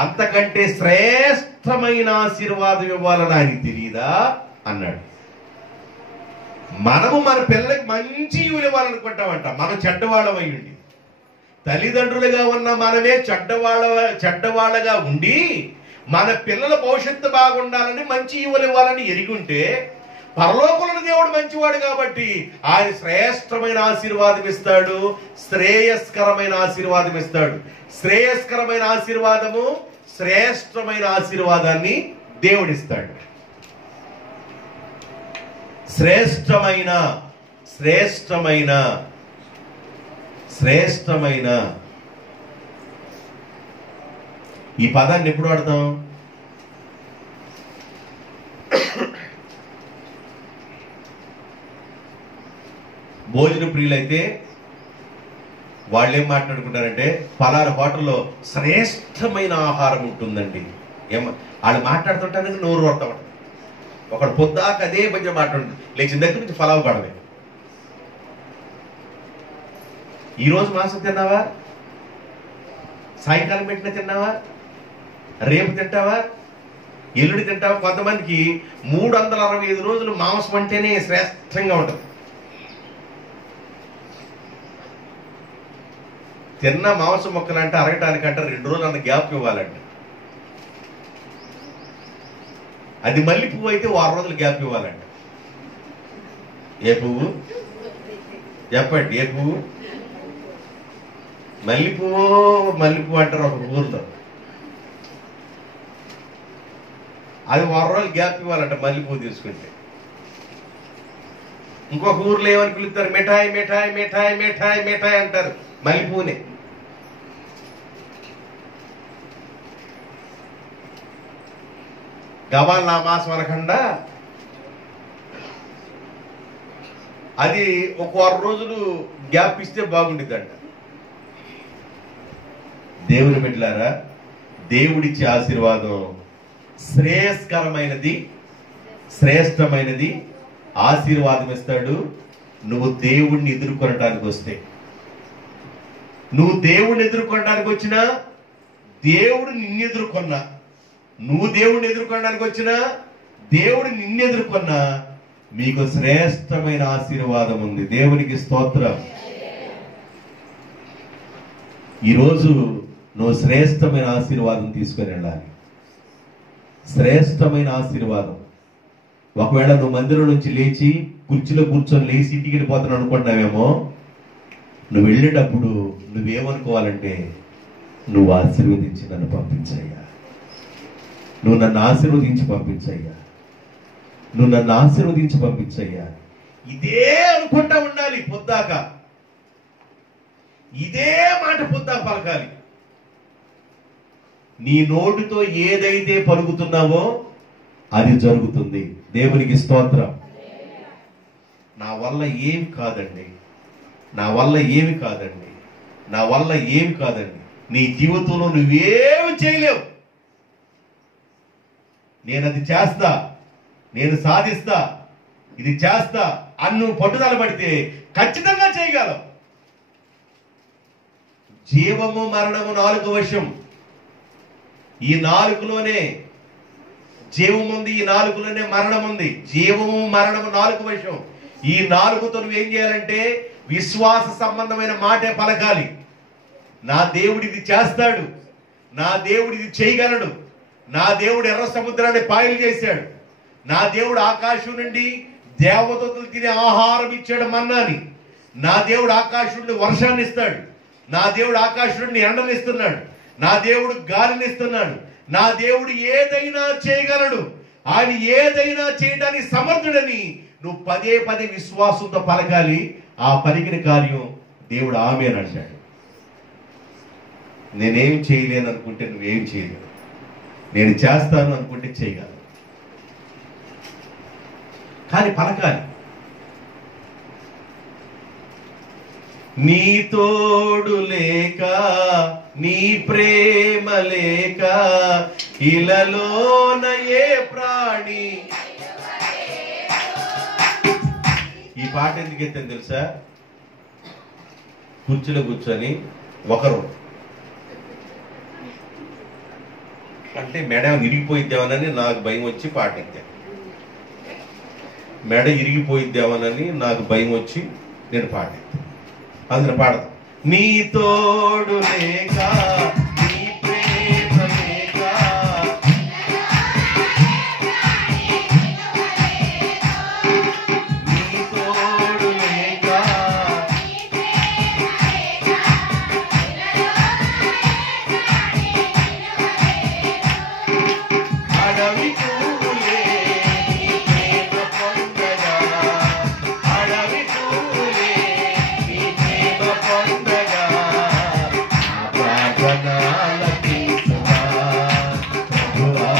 అంతకంటే శ్రేష్టమైన ఆశీర్వాదం ఇవ్వాలని ఆయనకి తెలియదా అన్నాడు. మనము మన పిల్లలకి మంచి ఈవులు ఇవ్వాలనుకుంటామంట. మనం చెడ్డవాళ్ళం అయ్యుండి, తల్లిదండ్రులుగా ఉన్న మనమే చెడ్డవాళ్ళగా ఉండి మన పిల్లల భవిష్యత్తు బాగుండాలని మంచి ఈవులు ఇవ్వాలని ఎరిగుంటే, పరలోకంలో దేవుడు మంచివాడు కాబట్టి ఆయన శ్రేష్టమైన ఆశీర్వాదం ఇస్తాడు, శ్రేయస్కరమైన ఆశీర్వాదం ఇస్తాడు. శ్రేయస్కరమైన ఆశీర్వాదము, శ్రేష్టమైన ఆశీర్వాదాన్ని దేవుడిస్తాడు. శ్రేష్టమైన శ్రేష్టమైన శ్రేష్టమైన ఈ పదాన్ని ఎప్పుడు వాడతాం? భోజన ప్రియులైతే వాళ్ళు ఏం మాట్లాడుకుంటారంటే, పలానా హోటల్లో శ్రేష్టమైన ఆహారం ఉంటుందండి. వాళ్ళు మాట్లాడుతుంటానికి నోరు కొడతా ఉంటారు. ఒకడు పొద్దాక అదే పద్యం మాట్లాడుతుంది, లేచిన దగ్గర నుంచి ఫలావు పడమే. ఈరోజు మాంసం తిన్నావా? సాయంకాలం పెట్టిన తిన్నావా? రేపు తింటావా? ఎల్లుడి తింటావా? కొంతమందికి 365 రోజులు మాంసం అంటేనే శ్రేష్టంగా ఉంటుంది. తిన్న మాంసం మొక్కలంటే అరగటానికంటే 2 రోజులు అంత గ్యాప్ ఇవ్వాలంట. అది మల్లి పువ్వు అయితే 6 రోజులు గ్యాప్ ఇవ్వాలంట. ఏ పువ్వు చెప్పండి? ఏ పువ్వు? మల్లి పువ్వు అంటారు ఒక ఊర్లో. అది 6 రోజులు గ్యాప్ ఇవ్వాలంట మల్లి పువ్వు తీసుకుంటే. ఇంకొక ఊర్లో ఏమని పిలుస్తారు? మిఠాయి మిఠాయి మిఠాయి మిఠాయి మిఠాయి అంటారు మల్లి పువ్వుని. గవాల్ నా మాసం అనకుండా అది ఒక 6 రోజులు గ్యాప్ ఇస్తే బాగుండిద్దంట. దేవుని బిడ్డలారా, దేవుడిచ్చే ఆశీర్వాదం శ్రేయస్కరమైనది, శ్రేష్టమైనది ఆశీర్వాదం ఇస్తాడు. నువ్వు దేవుణ్ణి ఎదుర్కొనడానికి వస్తే, నువ్వు దేవుణ్ణి ఎదుర్కొనడానికి వచ్చినా, దేవుడు నిన్ను ఎదుర్కొన్నా, నువ్వు దేవుడిని ఎదుర్కొనడానికి వచ్చినా, దేవుడు నిన్ను ఎదుర్కొన్నా మీకు శ్రేష్టమైన ఆశీర్వాదం ఉంది. దేవునికి స్తోత్రం. ఈరోజు నువ్వు శ్రేష్టమైన ఆశీర్వాదం తీసుకొని వెళ్ళాలి. శ్రేష్టమైన ఆశీర్వాదం. ఒకవేళ నువ్వు మందిరం నుంచి లేచి కుర్చీలో కూర్చొని లేచి ఇంటికి వెళ్ళిపోతున్నావు అనుకుంటున్నావేమో, నువ్వు వెళ్ళేటప్పుడు నువ్వేమనుకోవాలంటే, నువ్వు ఆశీర్వదించి నన్ను పంపించయ్యా, నువ్వు నన్ను ఆశీర్వదించి పంపించయ్యా, నువ్వు నన్ను ఆశీర్వదించి పంపించయ్యా. ఇదే అనుకుంటా ఉండాలి పొద్దాక. ఇదే మాట పొద్దాక పలకాలి. నీ నోటితో ఏదైతే పలుకుతున్నావో అది జరుగుతుంది. దేవునికి స్తోత్రం. నా వల్ల ఏమి కాదండి, నా వల్ల ఏమి కాదండి, నా వల్ల ఏమి కాదండి. నీ జీవితంలో నువ్వేమి చేయలేవు. నేను అది చేస్తా, నేను సాధిస్తా, ఇది చేస్తా అని నువ్వు పట్టుదల పడితే ఖచ్చితంగా చేయగలవు. జీవము మరణము నాలుక వశం. ఈ నాలుకలోనే జీవం ఉంది, ఈ నాలుకలోనే మరణం ఉంది. జీవము మరణము నాలుక వశం. ఈ నాలుగుతో నువ్వేం చేయాలంటే విశ్వాస సంబంధమైన మాటే పలకాలి. నా దేవుడు ఇది చేస్తాడు, నా దేవుడు ఇది చేయగలడు, నా దేవుడు ఎర్ర సముద్రాన్ని పాయలు చేశాడు, నా దేవుడు ఆకాశం నుండి దేవదూతలు తినే ఆహారం ఇచ్చాడు మన్నాని, నా దేవుడు ఆకాశం నుండి వర్షాన్ని ఇస్తాడు, నా దేవుడు ఆకాశం నుండి ఎండనిస్తున్నాడు, నా దేవుడు గాలినిస్తున్నాడు, నా దేవుడు ఏదైనా చేయగలడు, ఆయన ఏదైనా చేయడానికి సమర్థుడని నువ్వు పదే పదే విశ్వాసంతో పలకాలి. ఆ పలికిన కార్యం దేవుడు ఆమేన్ అంటాడు. నేనేం చేయలేను అనుకుంటే నువ్వేం చేయలేవు, నేను చేస్తాను అనుకుంటే చేయగలను. కానీ పలకాలి. నీ తోడు లేక, నీ ప్రేమ లేక, ఇలలోన ఏ ప్రాణి. ఈ పాట ఎందుకు ఎత్తాను తెలుసా? కుర్చీలో కూర్చొని ఒకరు అంటే మెడ ఇరిగిపోయిద్దామనని నాకు భయం వచ్చి పాట ఎత్తాను. మెడ ఇరిగిపోయిద్దామనని నాకు భయం వచ్చి నేను పాట ఎత్తాను. అందులో పాడతాం. నీ తోడు లేక, నీ ప్రేమ లేక, నీ తోడు లేక, అడవి పూలే నీ ప్రేమ పొందగా, అడవి పూలే నీ ప్రేమ పొందగా, ప్రార్థనాలకించుమా ప్రభువా.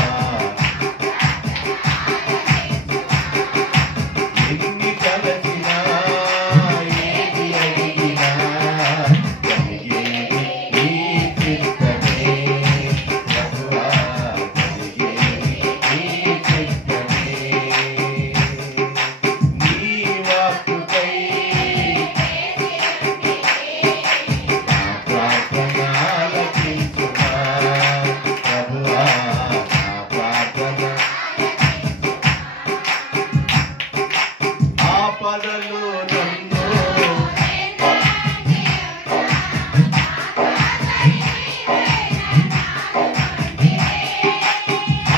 ఎన్ని తలచినా, ఏది అడిగినా, కలిగేది నీ చిత్తమే ప్రభువా, కలిగేది నీ చిత్తమే. నీ వాక్కుకై నా ప్రార్థనాలకించుమా ప్రభువా, నా ప్రార్థన. ఆపదలో నన్ను,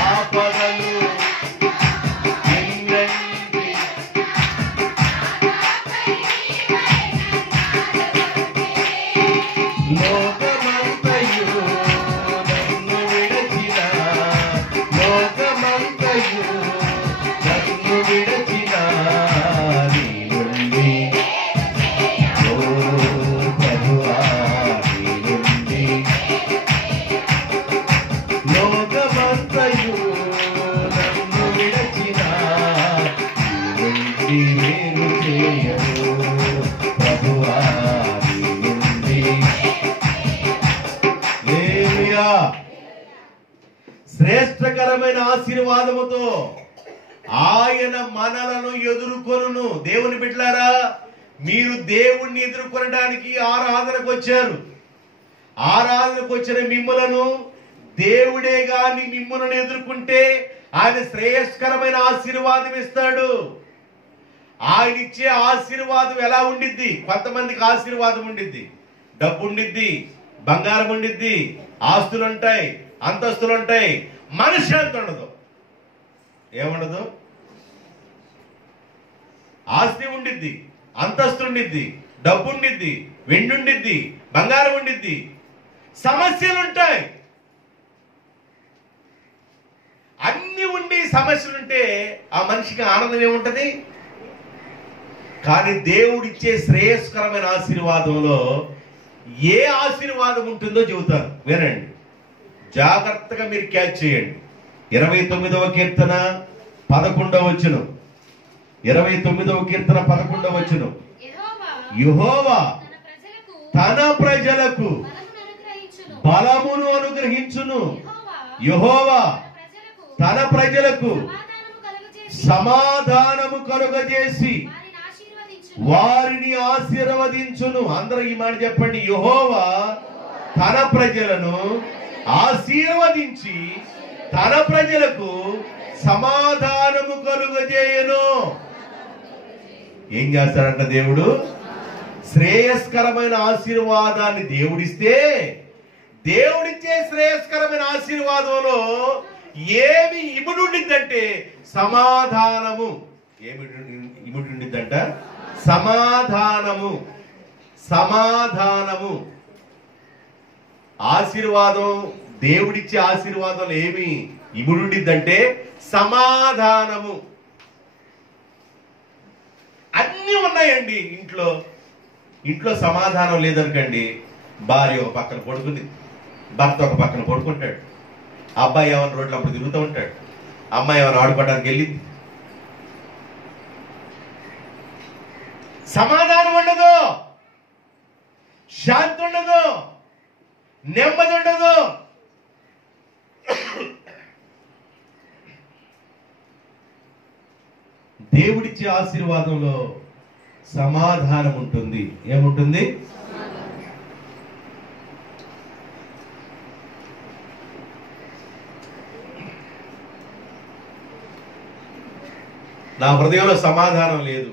ఆపదలు ఎన్నెంటి, లోకమంతయు నన్ను విడచిన, లోకమంతయు నన్ను విడచిన నీ నుండి, ఓ ప్రభువా నీ నుండి, లోకమంతయు నన్ను విడచిన నీ నుండి వేరు చేయరు ప్రభువా నీ నుండి. హల్లెలూయా. శ్రేష్టకరమైన ఆశీర్వాదముతో ఆయన మనలను ఎదుర్కొనును. దేవుని బిడ్డలారా, మీరు దేవుణ్ణి ఎదుర్కొనడానికి ఆరాధనకు వచ్చారు. ఆరాధనకు వచ్చిన మిమ్మలను దేవుడే గాని మిమ్ములను ఎదుర్కొంటే ఆయన శ్రేయస్కరమైన ఆశీర్వాదం ఇస్తాడు. ఆయన ఇచ్చే ఆశీర్వాదం ఎలా ఉండిద్ది? కొంతమందికి ఆశీర్వాదం ఉండిద్ది, డబ్బు ఉండిద్ది, బంగారం ఉండిద్ది, ఆస్తులు ఉంటాయి, అంతస్తులు ఉంటాయి. మనిషి అంత ఉండదు. ఏముండదు? ఆస్తి ఉండిద్ది, అంతస్తు ఉండిద్ది, డబ్బు ఉండిద్ది, వెండి ఉండిద్ది, బంగారం ఉండిద్ది. సమస్యలు ఉంటాయి. అన్ని ఉండి సమస్యలుంటే ఆ మనిషికి ఆనందం ఏముంటది? కానీ దేవుడిచ్చే శ్రేయస్కరమైన ఆశీర్వాదంలో ఏ ఆశీర్వాదం ఉంటుందో చెబుతాను, వినండి. జాగ్రత్తగా మీరు క్యాచ్ చేయండి. 29వ కీర్తన 11వ వచనం. 29వ కీర్తన 11వ వచనం. యెహోవా తన ప్రజలకు బలమును అనుగ్రహించును. యెహోవా తన ప్రజలకు సమాధానము కలుగజేసి వారిని ఆశీర్వదించును. అందరూ ఈ మాట చెప్పండి. యెహోవా తన ప్రజలను ఆశీర్వదించి తన ప్రజలకు సమాధానము కలుగజేయును. ఏం చేస్తాడంట దేవుడు? శ్రేయస్కరమైన ఆశీర్వాదాన్ని దేవుడిస్తే, దేవుడిచ్చే శ్రేయస్కరమైన ఆశీర్వాదంలో ఏమి ఇముడుండిద్దంటే సమాధానము. ఏమి ఇముడుండిద్దంట? సమాధానము. సమాధానము. ఆశీర్వాదం, దేవుడిచ్చే ఆశీర్వాదంలో ఏమి ఇముడుండిద్దంటే సమాధానము. అన్నీ ఉన్నాయండి ఇంట్లో. ఇంట్లో సమాధానం లేదనుకండి, భార్య ఒక పక్కన పడుకుంది, భర్త ఒక పక్కన పడుకుంటాడు, అబ్బాయి ఏమైనా రోడ్లు అప్పుడు తిరుగుతూ ఉంటాడు, అమ్మాయి ఏమైనా ఆడుకోవడానికి వెళ్ళింది. సమాధానం ఉండదు, శాంతి ఉండదు, నెమ్మది ఉండదు. దేవుడిచ్చే ఆశీర్వాదంలో సమాధానం ఉంటుంది. ఏముంటుంది? నా హృదయంలో సమాధానం లేదు,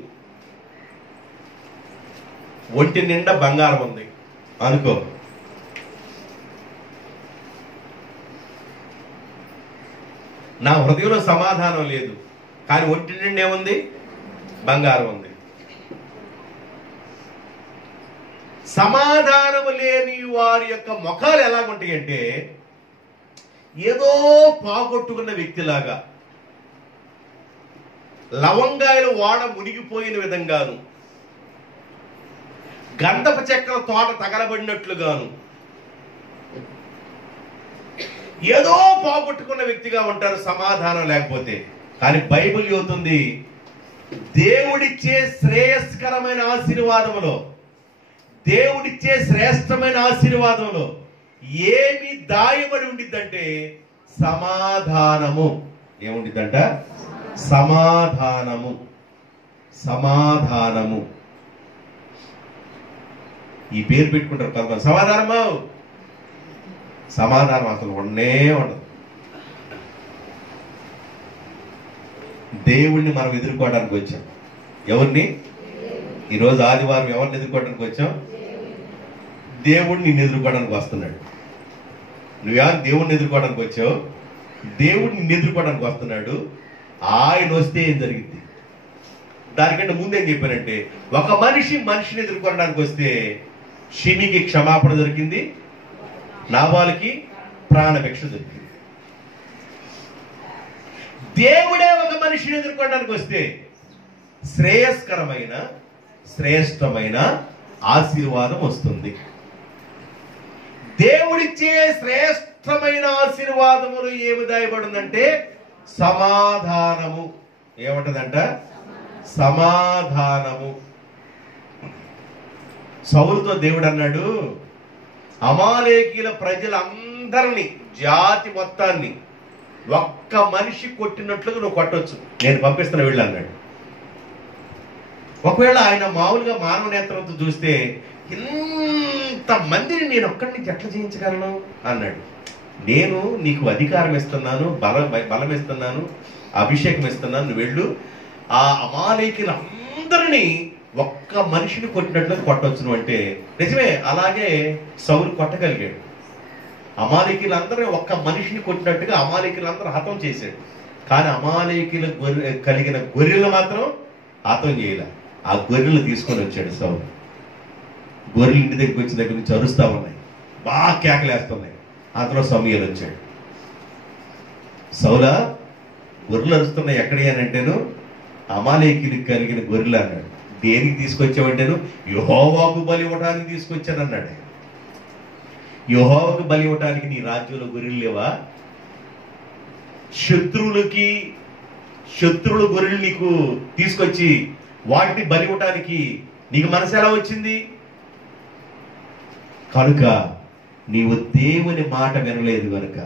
ఒంటి నిండా బంగారం ఉంది అనుకో, నా హృదయంలో సమాధానం లేదు, కానీ ఒంటి నిండా ఏముంది? బంగారం ఉంది. సమాధానం లేని వారి యొక్క ముఖాలు ఎలాగుంటాయి అంటే ఏదో పోగొట్టుకున్న వ్యక్తిలాగా, లవంగాయలు వాడ మునిగిపోయిన విధంగాను, గంధపు చెక్కల తోట తగలబడినట్లుగాను, ఏదో పోగొట్టుకున్న వ్యక్తిగా ఉంటారు సమాధానం లేకపోతే. కానీ బైబిల్ చెబుతుంది, దేవుడిచ్చే శ్రేయస్కరమైన ఆశీర్వాదములో, దేవుడిచ్చే శ్రేష్టమైన ఆశీర్వాదంలో ఏమి దాయబడి ఉండిద్దంటే సమాధానము. ఏముండిద్దంట? సమాధానము. సమాధానము. ఈ పేరు పెట్టుకుంటారు కదా, సమాధానము. సమాధానం అసలు ఉండనే ఉండదు. దేవుణ్ణి మనం ఎదుర్కోవడానికి వచ్చాం. ఎవరిని? ఈరోజు ఆదివారం ఎవరిని ఎదుర్కోవడానికి వచ్చాం? దేవుడిని నిన్ను ఎదుర్కోవడానికి వస్తున్నాడు. నువ్వేమో దేవుణ్ణి ఎదుర్కోవడానికి వచ్చావు, దేవుడిని నిన్ను ఎదుర్కోవడానికి వస్తున్నాడు. ఆయన వస్తే ఏం జరిగింది? దానికంటే ముందేం చెప్పానంటే, ఒక మనిషిని ఎదుర్కోవడానికి వస్తే షిమికి క్షమాపణ దొరికింది, నాబాలుకి ప్రాణభిక్ష దొరికింది. దేవుడే ఒక మనిషిని ఎదుర్కోవడానికి వస్తే శ్రేయస్కరమైన శ్రేష్టమైన ఆశీర్వాదం వస్తుంది. దేవుడిచ్చే శ్రేష్టమైన ఆశీర్వాదములు ఏమి దాయబడిందంటే సమాధానము. ఏమంటదంట? సమాధానము. సౌలుతో దేవుడు అన్నాడు, అమాలేకీల ప్రజలందరినీ, జాతి మొత్తాన్ని ఒక్క మనిషి కొట్టినట్లుగా నువ్వు కొట్టొచ్చు, నేను పంపిస్తున్న వీళ్ళు అన్నాడు. ఒకవేళ ఆయన మామూలుగా మానవ నేత్రంతో చూస్తే ఇంత మందిని నేను ఒక్కడి నుంచి ఎట్లా జయించగలను అన్నాడు. నేను నీకు అధికారం ఇస్తున్నాను, బలం ఇస్తున్నాను, అభిషేకం ఇస్తున్నాను, నువ్వు వెళ్ళు ఆ అమాలేకీలందరినీ ఒక్క మనిషిని కొట్టినట్లు కొట్టవచ్చును అంటే నిజమే. అలాగే సౌలు కొట్టగలిగాడు. అమాలేకీలందరినీ ఒక్క మనిషిని కొట్టినట్టుగా అమాలేకీలందరూ హతం చేశాడు. కానీ అమాలేకీలు కలిగిన గొర్రెలు మాత్రం హతం చేయలే. ఆ గొర్రెలు తీసుకొని వచ్చాడు సౌలు. గొర్రెలు ఇంటి దగ్గరికి వచ్చిన దగ్గర నుంచి అరుస్తా ఉన్నాయి, బాగా కేకలేస్తున్నాయి. అందులో సమూయేలు వచ్చాడు. సౌలా, గొర్రెలు అరుస్తున్నాయి ఎక్కడి అని అంటేను అమాలేకీలకు కలిగిన గొర్రెలు అన్నాడు. దేనికి తీసుకొచ్చావంటేను యెహోవాకు బలి ఇవ్వడానికి తీసుకొచ్చాను అన్నాడు. యెహోవాకు బలి ఇవ్వడానికి నీ రాజ్యంలో గొర్రెలు లేవా? శత్రువుల గొర్రెలు నీకు తీసుకొచ్చి వాటిని బలి ఇవ్వటానికి నీకు మనసు ఎలా వచ్చింది? కనుక నీవు దేవుని మాట వినలేదు కనుక.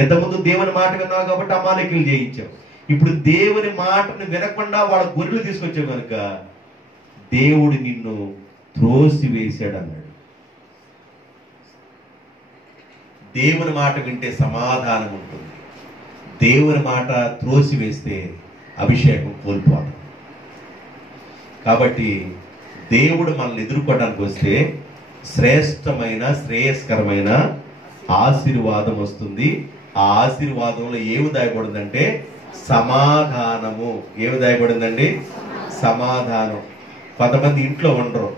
ఎంతకుముందు దేవుని మాట విన్నావు కాబట్టి అమాలేకీలు జయించావు. ఇప్పుడు దేవుని మాటను వినకుండా వాళ్ళ గొర్రెలు తీసుకొచ్చావు కనుక దేవుడు నిన్ను త్రోసివేశాడు అన్నాడు. దేవుని మాట వింటే సమాధానం ఉంటుంది. దేవుని మాట త్రోసివేస్తే అభిషేకం కోల్పోతాం. కాబట్టి దేవుడు మనల్ని ఎదుర్కోవడానికి వస్తే శ్రేష్టమైన శ్రేయస్కరమైన ఆశీర్వాదం వస్తుంది. ఆ ఆశీర్వాదంలో ఏమి దాయబడిందంటే సమాధానము. ఏమి దాయబడిందండి? సమాధానం. కొంతమంది ఇంట్లో ఉండరు,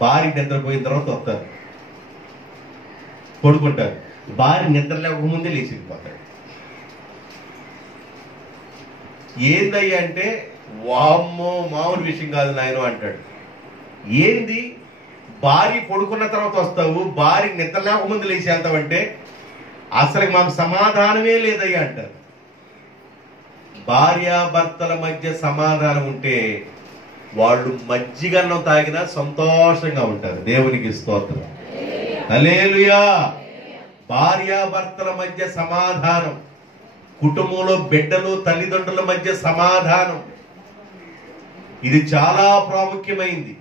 భార్య నిద్రపోయిన తర్వాత వస్తారు, పడుకుంటారు. భార్య నిద్ర లేకముందే లేచిపోతాడు. ఏందయ్యా అంటే, వామ్మో మామూలు విషయం కాదు నాయన అంటాడు. ఏంది, భార్య పడుకున్న తర్వాత వస్తావు, భార్య నిద్ర లేకముందు లేచి వెళ్తావంటే అసలు మాకు సమాధానమే లేదయ్యా అంటారు. భార్యాభర్తల మధ్య సమాధానం ఉంటే వాళ్ళు మజ్జిగన్నం తాగినా సంతోషంగా ఉంటారు. దేవునికి స్తోత్రం, హల్లెలూయా. భార్యాభర్తల మధ్య సమాధానం, కుటుంబంలో బిడ్డలు తల్లిదండ్రుల మధ్య సమాధానం, ఇది చాలా ప్రాముఖ్యమైంది.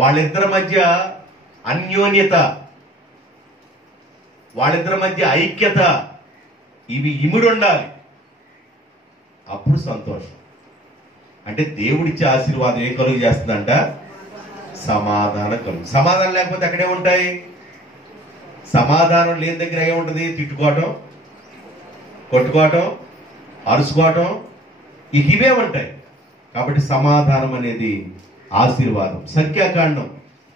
వాళ్ళిద్దరి మధ్య అన్యోన్యత, వాళ్ళిద్దరి మధ్య ఐక్యత, ఇవి ఇమిడి ఉండాలి. అప్పుడు సంతోషం. అంటే దేవుడిచ్చే ఆశీర్వాదం ఏం కలుగు చేస్తుందంట? సమాధానం కలుగు. సమాధానం లేకపోతే అక్కడే ఉంటాయి. సమాధానం లేని దగ్గర ఏముంటుంది? తిట్టుకోవటం, కొట్టుకోవటం, అరుచుకోవటం, ఇవే ఉంటాయి. కాబట్టి సమాధానం అనేది ఆశీర్వాదం. సంఖ్యాకాండం,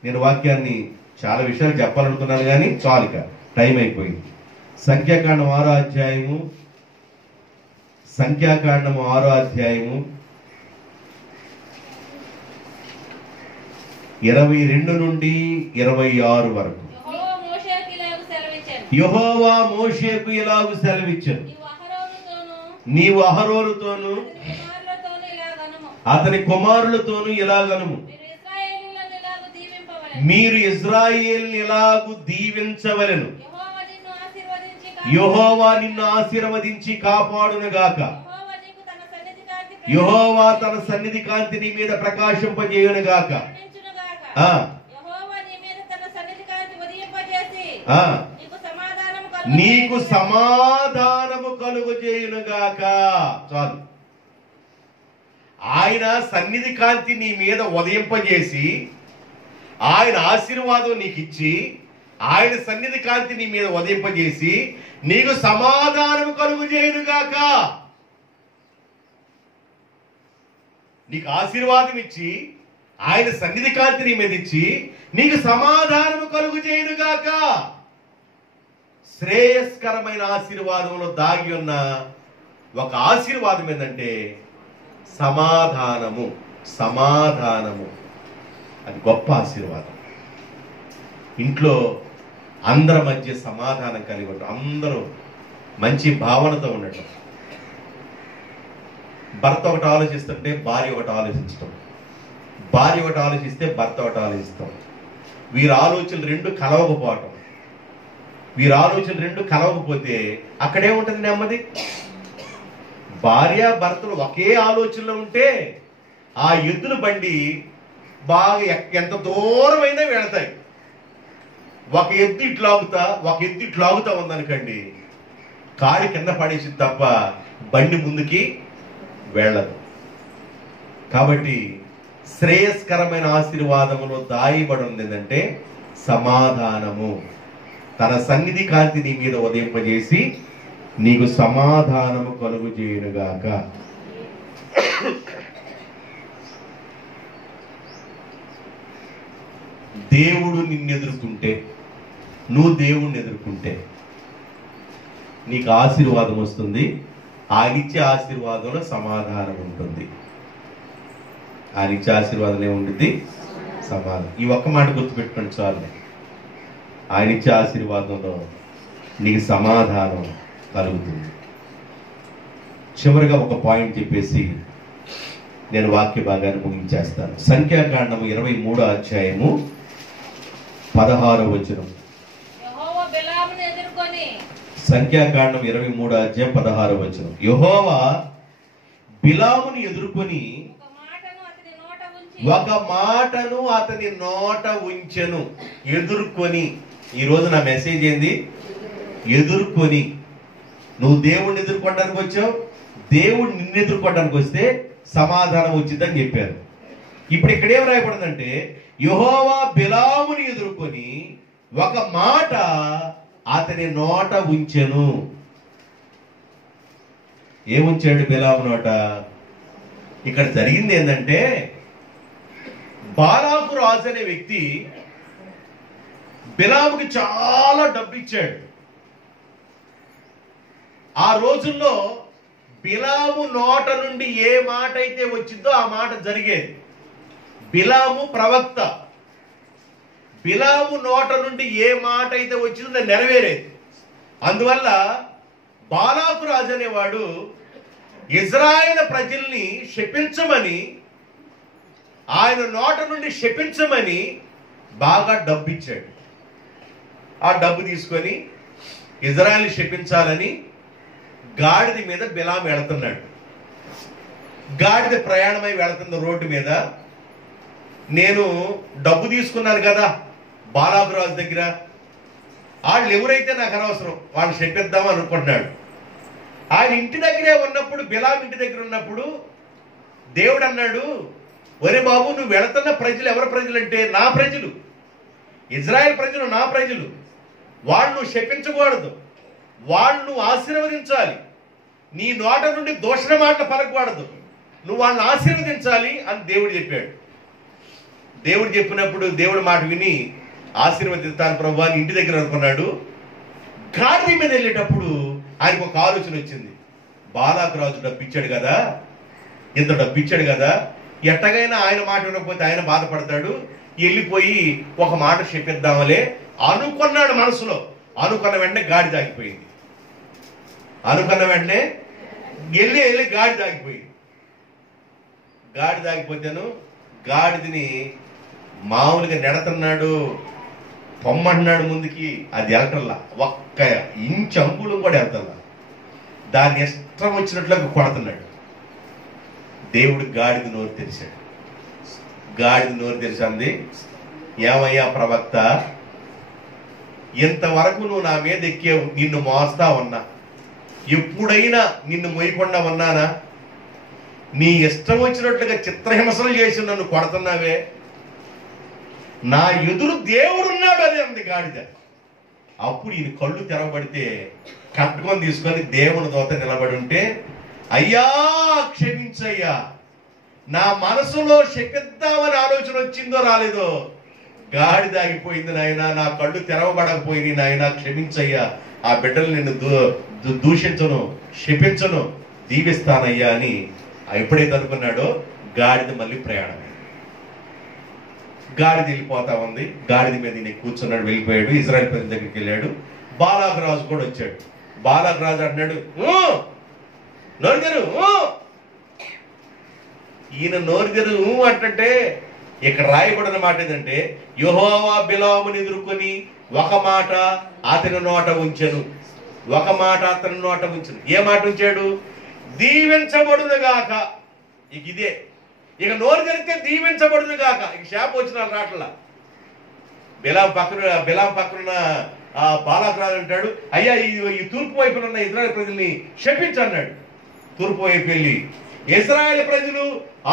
నేను వాక్యాన్ని చాలా విషయాలు చెప్పాలనుకున్నాను కానీ చాలిక టైం అయిపోయింది. సంఖ్యాకాండం 6వ అధ్యాయము, సంఖ్యాకాండము 6వ అధ్యాయము 22 నుండి 26 వరకు. యెహోవా మోషేకు ఇలాగు సెలవిచ్చాను, నీవు అహరోనుతోను అతని కుమారులతోను ఇలాగనుము, మీరు ఇశ్రాయేలును ఇలాగు దీవించవలెను. యెహోవా నిన్ను ఆశీర్వదించి కాపాడును గాక. యెహోవా తన సన్నిధి కాంతి నీ మీద ప్రకాశింపజేయును గాక. నీకు సమాధానము కలుగజేయును గాక. చాలు. ఆయన సన్నిధి కాంతి నీ మీద ఉదయింపజేసి, ఆయన ఆశీర్వాదం నీకు ఇచ్చి, ఆయన సన్నిధి కాంతి నీ మీద ఉదయింపజేసి నీకు సమాధానం కలుగజేయును గాక. నీకు ఆశీర్వాదం ఇచ్చి, ఆయన సన్నిధి కాంతి నీ మీద ఇచ్చి నీకు సమాధానం కలుగజేయును గాక. శ్రేయస్కరమైన ఆశీర్వాదంలో దాగి ఉన్న ఒక ఆశీర్వాదం ఏంటంటే సమాధానము. సమాధానము అది గొప్ప ఆశీర్వాదం. ఇంట్లో అందరి మధ్య సమాధానం కలిగి ఉండటం, అందరూ మంచి భావనతో ఉండటం. భర్త ఒకటి ఆలోచిస్తుంటే భార్య ఒకటి ఆలోచించటం, భార్య ఒకటి ఆలోచిస్తే భర్త ఒకటి ఆలోచిస్తాం. వీరి ఆలోచనలు రెండు కలవకపోవటం, వీరి ఆలోచనలు రెండు కలవకపోతే అక్కడేముంటుంది నెమ్మది? భార్య భర్తలు ఒకే ఆలోచనలో ఉంటే ఆ ఎద్దుల బండి బాగా ఎంత దూరమైనా వెళతాయి. ఒక ఎద్దు ఇట్లు లాగుతా ఉందనుకండి, కాడి కింద పడేసింది తప్ప బండి ముందుకి వెళ్ళదు. కాబట్టి శ్రేయస్కరమైన ఆశీర్వాదములో దాయబడి ఉంది ఏంటంటే సమాధానము. తన సన్నిధి కాంతి నీ మీద ఉదయింపజేసి నీకు సమాధానము కలుగు చేయునుగాక. దేవుడు నిన్నెదుర్కొంటే, నువ్వు దేవుణ్ణి ఎదుర్కొంటే నీకు ఆశీర్వాదం వస్తుంది. ఆయనిచ్చే ఆశీర్వాదంలో సమాధానం ఉంటుంది. ఆయనిచ్చే ఆశీర్వాదం ఏముంటుంది? సమాధానం. ఈ ఒక్క మాట గుర్తుపెట్టుకోండి చాలు. ఆయనిచ్చే ఆశీర్వాదంలో నీకు సమాధానం కలుగుతుంది. చివరిగా ఒక పాయింట్ చెప్పేసి నేను వాక్య భాగాన్ని ముగించేస్తాను. సంఖ్యాకాండము 23వ అధ్యాయము 16వ వచనం. సంఖ్యాకాండం 23వ అధ్యాయం 16వ వచనం. యెహోవా బిలామును ఎదుర్కొని ఒక మాటను అతని నోట ఉంచెను. ఎదుర్కొని. ఈరోజు నా మెసేజ్ ఏంది? ఎదుర్కొని. నువ్వు దేవుణ్ణి ఎదుర్కోవడానికి వచ్చావు, దేవుడు నిన్ను ఎదుర్కోవడానికి వస్తే సమాధానం వచ్చిందని చెప్పారు. ఇప్పుడు ఇక్కడ ఏం రాయబడిందంటే యెహోవా బిలాముని ఎదుర్కొని ఒక మాట అతని నోట ఉంచెను. ఏముంచాడు బిలాము నోట? ఇక్కడ జరిగింది ఏంటంటే బాలాకు రాజు అనే వ్యక్తి బిలాముకి చాలా డబ్బు ఇచ్చాడు. ఆ రోజుల్లో బిలాము నోట నుండి ఏ మాట అయితే వచ్చిందో ఆ మాట జరిగేది. బిలాము ప్రవక్త. బిలాము నోట నుండి ఏ మాట అయితే వచ్చిందో నెరవేరేది. అందువల్ల బాలాకు రాజు అనేవాడు ఇజ్రాయేలు ప్రజల్ని శపించమని, ఆయన నోట నుండి శపించమని బాగా డబ్బు ఇచ్చాడు. ఆ డబ్బు తీసుకొని ఇజ్రాయేలు శపించాలని గాడిద మీద బిలాము వెళుతున్నాడు. గాడిద ప్రయాణమై వెళుతున్న రోడ్డు మీద, నేను డబ్బు తీసుకున్నాను కదా బాలాకు రాజు దగ్గర, వాళ్ళు ఎవరైతే నాకు అనవసరం, వాళ్ళు శపిద్దాం అనుకుంటున్నాడు. ఆయన ఇంటి దగ్గరే ఉన్నప్పుడు, బిలాము ఇంటి దగ్గర ఉన్నప్పుడు దేవుడు అన్నాడు, ఒరే బాబు, నువ్వు వెళుతున్న ప్రజలు ఎవరి ప్రజలు అంటే నా ప్రజలు, ఇజ్రాయెల్ ప్రజలు, నా ప్రజలు. వాళ్ళు నువ్వు శపించకూడదు, వాళ్ళు నువ్వు ఆశీర్వదించాలి. నీ నోట నుండి దూషణ మాటలు పలకకూడదు, నువ్వు వాళ్ళని ఆశీర్వదించాలి అని దేవుడు చెప్పాడు. దేవుడు చెప్పినప్పుడు దేవుడి మాట విని ఆశీర్వదిస్తాను ప్రభు అని ఇంటి దగ్గర అనుకున్నాడు. గాడిద మీద వెళ్ళేటప్పుడు ఆయనకు ఒక ఆలోచన వచ్చింది. బాలాకు రాజు డబ్బు ఇచ్చాడు కదా, ఇంత డబ్బు ఇచ్చాడు కదా, ఎట్టగైనా ఆయన మాట వినకపోతే ఆయన బాధపడతాడు, వెళ్ళిపోయి ఒక మాట చెప్పిద్దామలే అనుకున్నాడు మనసులో. అనుకున్న వెంటనే గాడి దాగిపోయింది. అనుకున్న వెంటనే వెళ్ళి గాడి దాగిపోయింది. గాడి దాగిపోతాను, గాడిదని మామూలుగా నెడతన్నాడు, పొమ్మంటున్నాడు ముందుకి, అది వెళ్తల్లా, ఒక్క ఇంచు అంగుళం కూడా వెళ్తల్లా, దాన్ని ఇష్టం వచ్చినట్లుగా కొడుతున్నాడు. దేవుడు గాడిద నోరు తెరిచాడు. గాడిద నోరు తెరిచింది, ఏమయ్యా ప్రవక్త, ఇంతవరకు నువ్వు నా మీద ఎక్కావు, నిన్ను మోస్తా ఉన్నా, ఎప్పుడైనా నిన్ను మొయ్యకుండా ఉన్నానా? నీ ఇష్టం వచ్చినట్లుగా చిత్రహింసలు చేసి నన్ను కొడుతున్నావే, నా ఎదురు దేవుడున్నాడు అని అంది గాడిద. అప్పుడు ఈయన కళ్ళు తెరవబడితే కట్టుకొని తీసుకొని దేవుని దోత నిలబడి ఉంటే, అయ్యా క్షమించయ్యా, నా మనసులో శపిద్దామని ఆలోచన వచ్చిందో రాలేదో, గాడిద ఆగిపోయింది నాయన, నా కళ్ళు తెరవబడకపోయింది నాయన, క్షమించయ్యా, ఆ బిడ్డలు నిన్ను దూషించను, శపించను, దీవిస్తానయ్యా అని ఎప్పుడైతే అనుకున్నాడో గాడిద మళ్ళీ ప్రయాణం. గాడిద వెళ్ళిపోతా ఉంది. గాడిద మీద ఈయన కూర్చున్నాడు, వెళ్ళిపోయాడు. ఇజ్రాయెల్ ప్రజల దగ్గరికి వెళ్ళాడు. బాలాకు రాజు కూడా వచ్చాడు. బాలాకు రాజు అంటున్నాడు, నోరుగరు. ఈయన నోరుగరు అంటే ఇక్కడ రాయబడిన మాట ఏంటంటే, యెహోవా బిలాముని ఎదుర్కొని ఒక మాట అతని నోట ఉంచెను. ఒక మాట అతని నోట ఉంచెను. ఏ మాట ఉంచాడు? దీవించబడును గాక. ఇక ఇదే, ఇక నోరు జరిగితే దీవించబడును గాక. ఇక శాప వచ్చిన రాట్లా. బిలాం పక్కన బాలాకరాజు అంటాడు, అయ్యా ఈ తూర్పు వైపున ఉన్న ఇజ్రాయేల్ ప్రజల్ని శపించన్నాడు. తూర్పు వైపు వెళ్ళి ఇజ్రాయేల్ ప్రజలు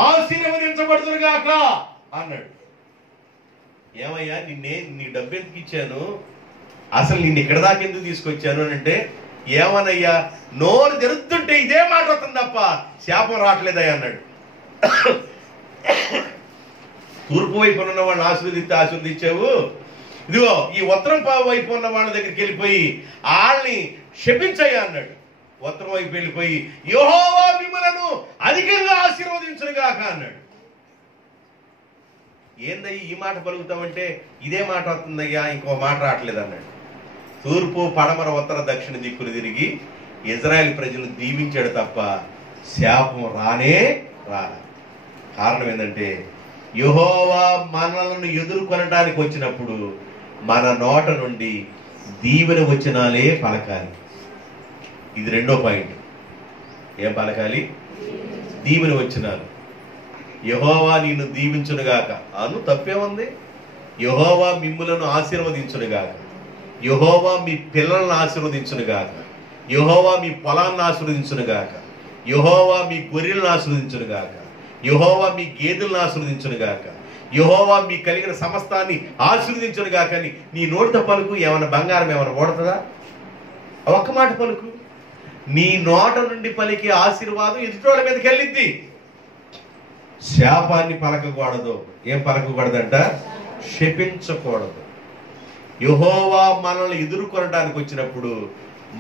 ఆశీర్వదించబడుతురుగాక అన్నాడు. ఏమయ్యా నీ డబ్బు ఎందుకు ఇచ్చాను, అసలు నిన్ను ఇక్కడ దాకా ఎందుకు తీసుకొచ్చాను అని అంటే, ఏమనయ్యా నోరు తెరుతుంటే ఇదే మాట వస్తుంది తప్ప శాపం రావట్లేదయ్యా అన్నాడు. తూర్పు వైపు ఉన్న వాడిని ఆశీర్వదించావు, ఇదిగో ఈ ఉత్తరం వైపు ఉన్న వాళ్ళ దగ్గరికి వెళ్ళిపోయి వాళ్ళని శపించయ్యా అన్నాడు. ఉత్తరం వైపు వెళ్ళిపోయి యెహోవా మిమ్ములను అధికంగా ఆశీర్వదించునుగాక అన్నాడు. ఏందయ్య ఈ మాట పలుకుతామంటే ఇదే మాట వస్తుందయ్యా, ఇంకో మాట రావట్లేదు అన్నాడు. తూర్పు పడమర ఉత్తర దక్షిణ దిక్కులు తిరిగి ఇజ్రాయెల్ ప్రజలను దీవించాడు తప్ప శాపం రానే రాల. కారణం ఏంటంటే యెహోవా మనలను ఎదుర్కొనడానికి వచ్చినప్పుడు మన నోట నుండి దీవెన వచనాలే పలకాలి. ఇది రెండో పాయింట్. ఏం పలకాలి? దీవెన వచనాలు. యెహోవా నిన్ను దీవించునుగాక అను, తప్పేముంది? యెహోవా మిమ్ములను ఆశీర్వదించునుగాక, యెహోవా మీ పిల్లలను ఆశీర్వదించునుగాక, యెహోవా మీ పొలాన్ని ఆశీర్వదించునుగాక, యెహోవా మీ గొర్రెలను ఆశీర్వదించునుగాక, యెహోవా మీ గేదెలను ఆశీర్వదించునుగాక, యెహోవా మీ కలిగిన సమస్తాన్ని ఆశీర్వదించునుగాక అని నీ నోటితో పలుకు. ఏమైనా బంగారం ఏమైనా ఓడుతుందా? ఒక్క మాట పలుకు. నీ నోట నుండి పలికే ఆశీర్వాదం ఎదుటోళ్ళ మీదకి వెళ్ళిద్ది. శాపాన్ని పలకకూడదు. ఏం పలకకూడదంట? శపించకూడదు. యెహోవా మనల్ని ఎదుర్కొనడానికి వచ్చినప్పుడు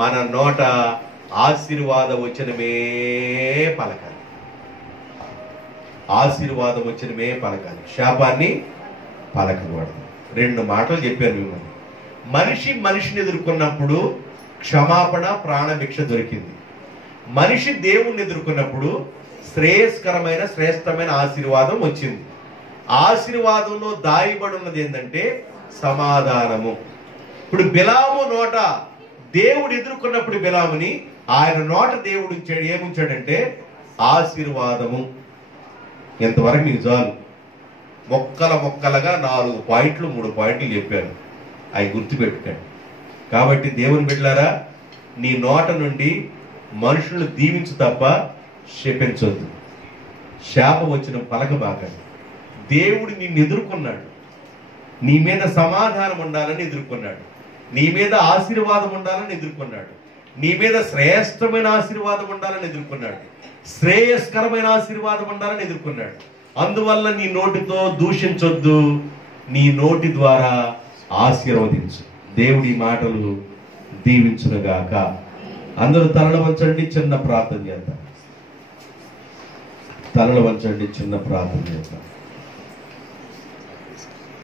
మన నోట ఆశీర్వాద వచనమే పలకాలి. ఆశీర్వాదం వచనమే పలకాలి, శాపాన్ని పలకకూడదు. రెండు మాటలు చెప్పాను మిమ్మల్ని. మనిషిని ఎదుర్కొన్నప్పుడు క్షమాపణ ప్రాణభిక్ష దొరికింది. మనిషి దేవుణ్ణి ఎదుర్కొన్నప్పుడు శ్రేష్టమైన ఆశీర్వాదం వచ్చింది. ఆశీర్వాదంలో దాయబడి ఉన్నది ఏంటంటే సమాధానము. ఇప్పుడు బిలాము నోట దేవుడు ఎదుర్కొన్నప్పుడు బిలాముని ఆయన నోట దేవుడు ఏముంచాడంటే ఆశీర్వాదము. ఎంతవరకు మీకు చాలు. మొక్కలుగా 4 పాయింట్లు 3 పాయింట్లు చెప్పాను, అవి గుర్తుపెట్టుకోండి. కాబట్టి దేవుని బిడ్డలారా, నీ నోట నుండి మనుషులను దీవించు తప్ప శపించొద్దు. శాపం వచ్చిన పలకబాకండి. దేవుడు నిన్ను ఎదుర్కొన్నాడు, నీ మీద సమాధానం ఉండాలని ఎదుర్కొన్నాడు, నీ మీద ఆశీర్వాదం ఉండాలని ఎదుర్కొన్నాడు, నీ మీద శ్రేష్టమైన ఆశీర్వాదం ఉండాలని ఎదుర్కొన్నాడు, శ్రేయస్కరమైన ఆశీర్వాదం ఉండాలని ఎదుర్కొన్నాడు. అందువల్ల నీ నోటితో దూషించొద్దు, నీ నోటి ద్వారా ఆశీర్వదించు. దేవుడి మాటలు దీవించునుగాక. అందరూ తలలు వంచండి, చిన్న ప్రార్థన చేద్దాం. తలలు వంచండి, చిన్న ప్రార్థన చేద్దాం.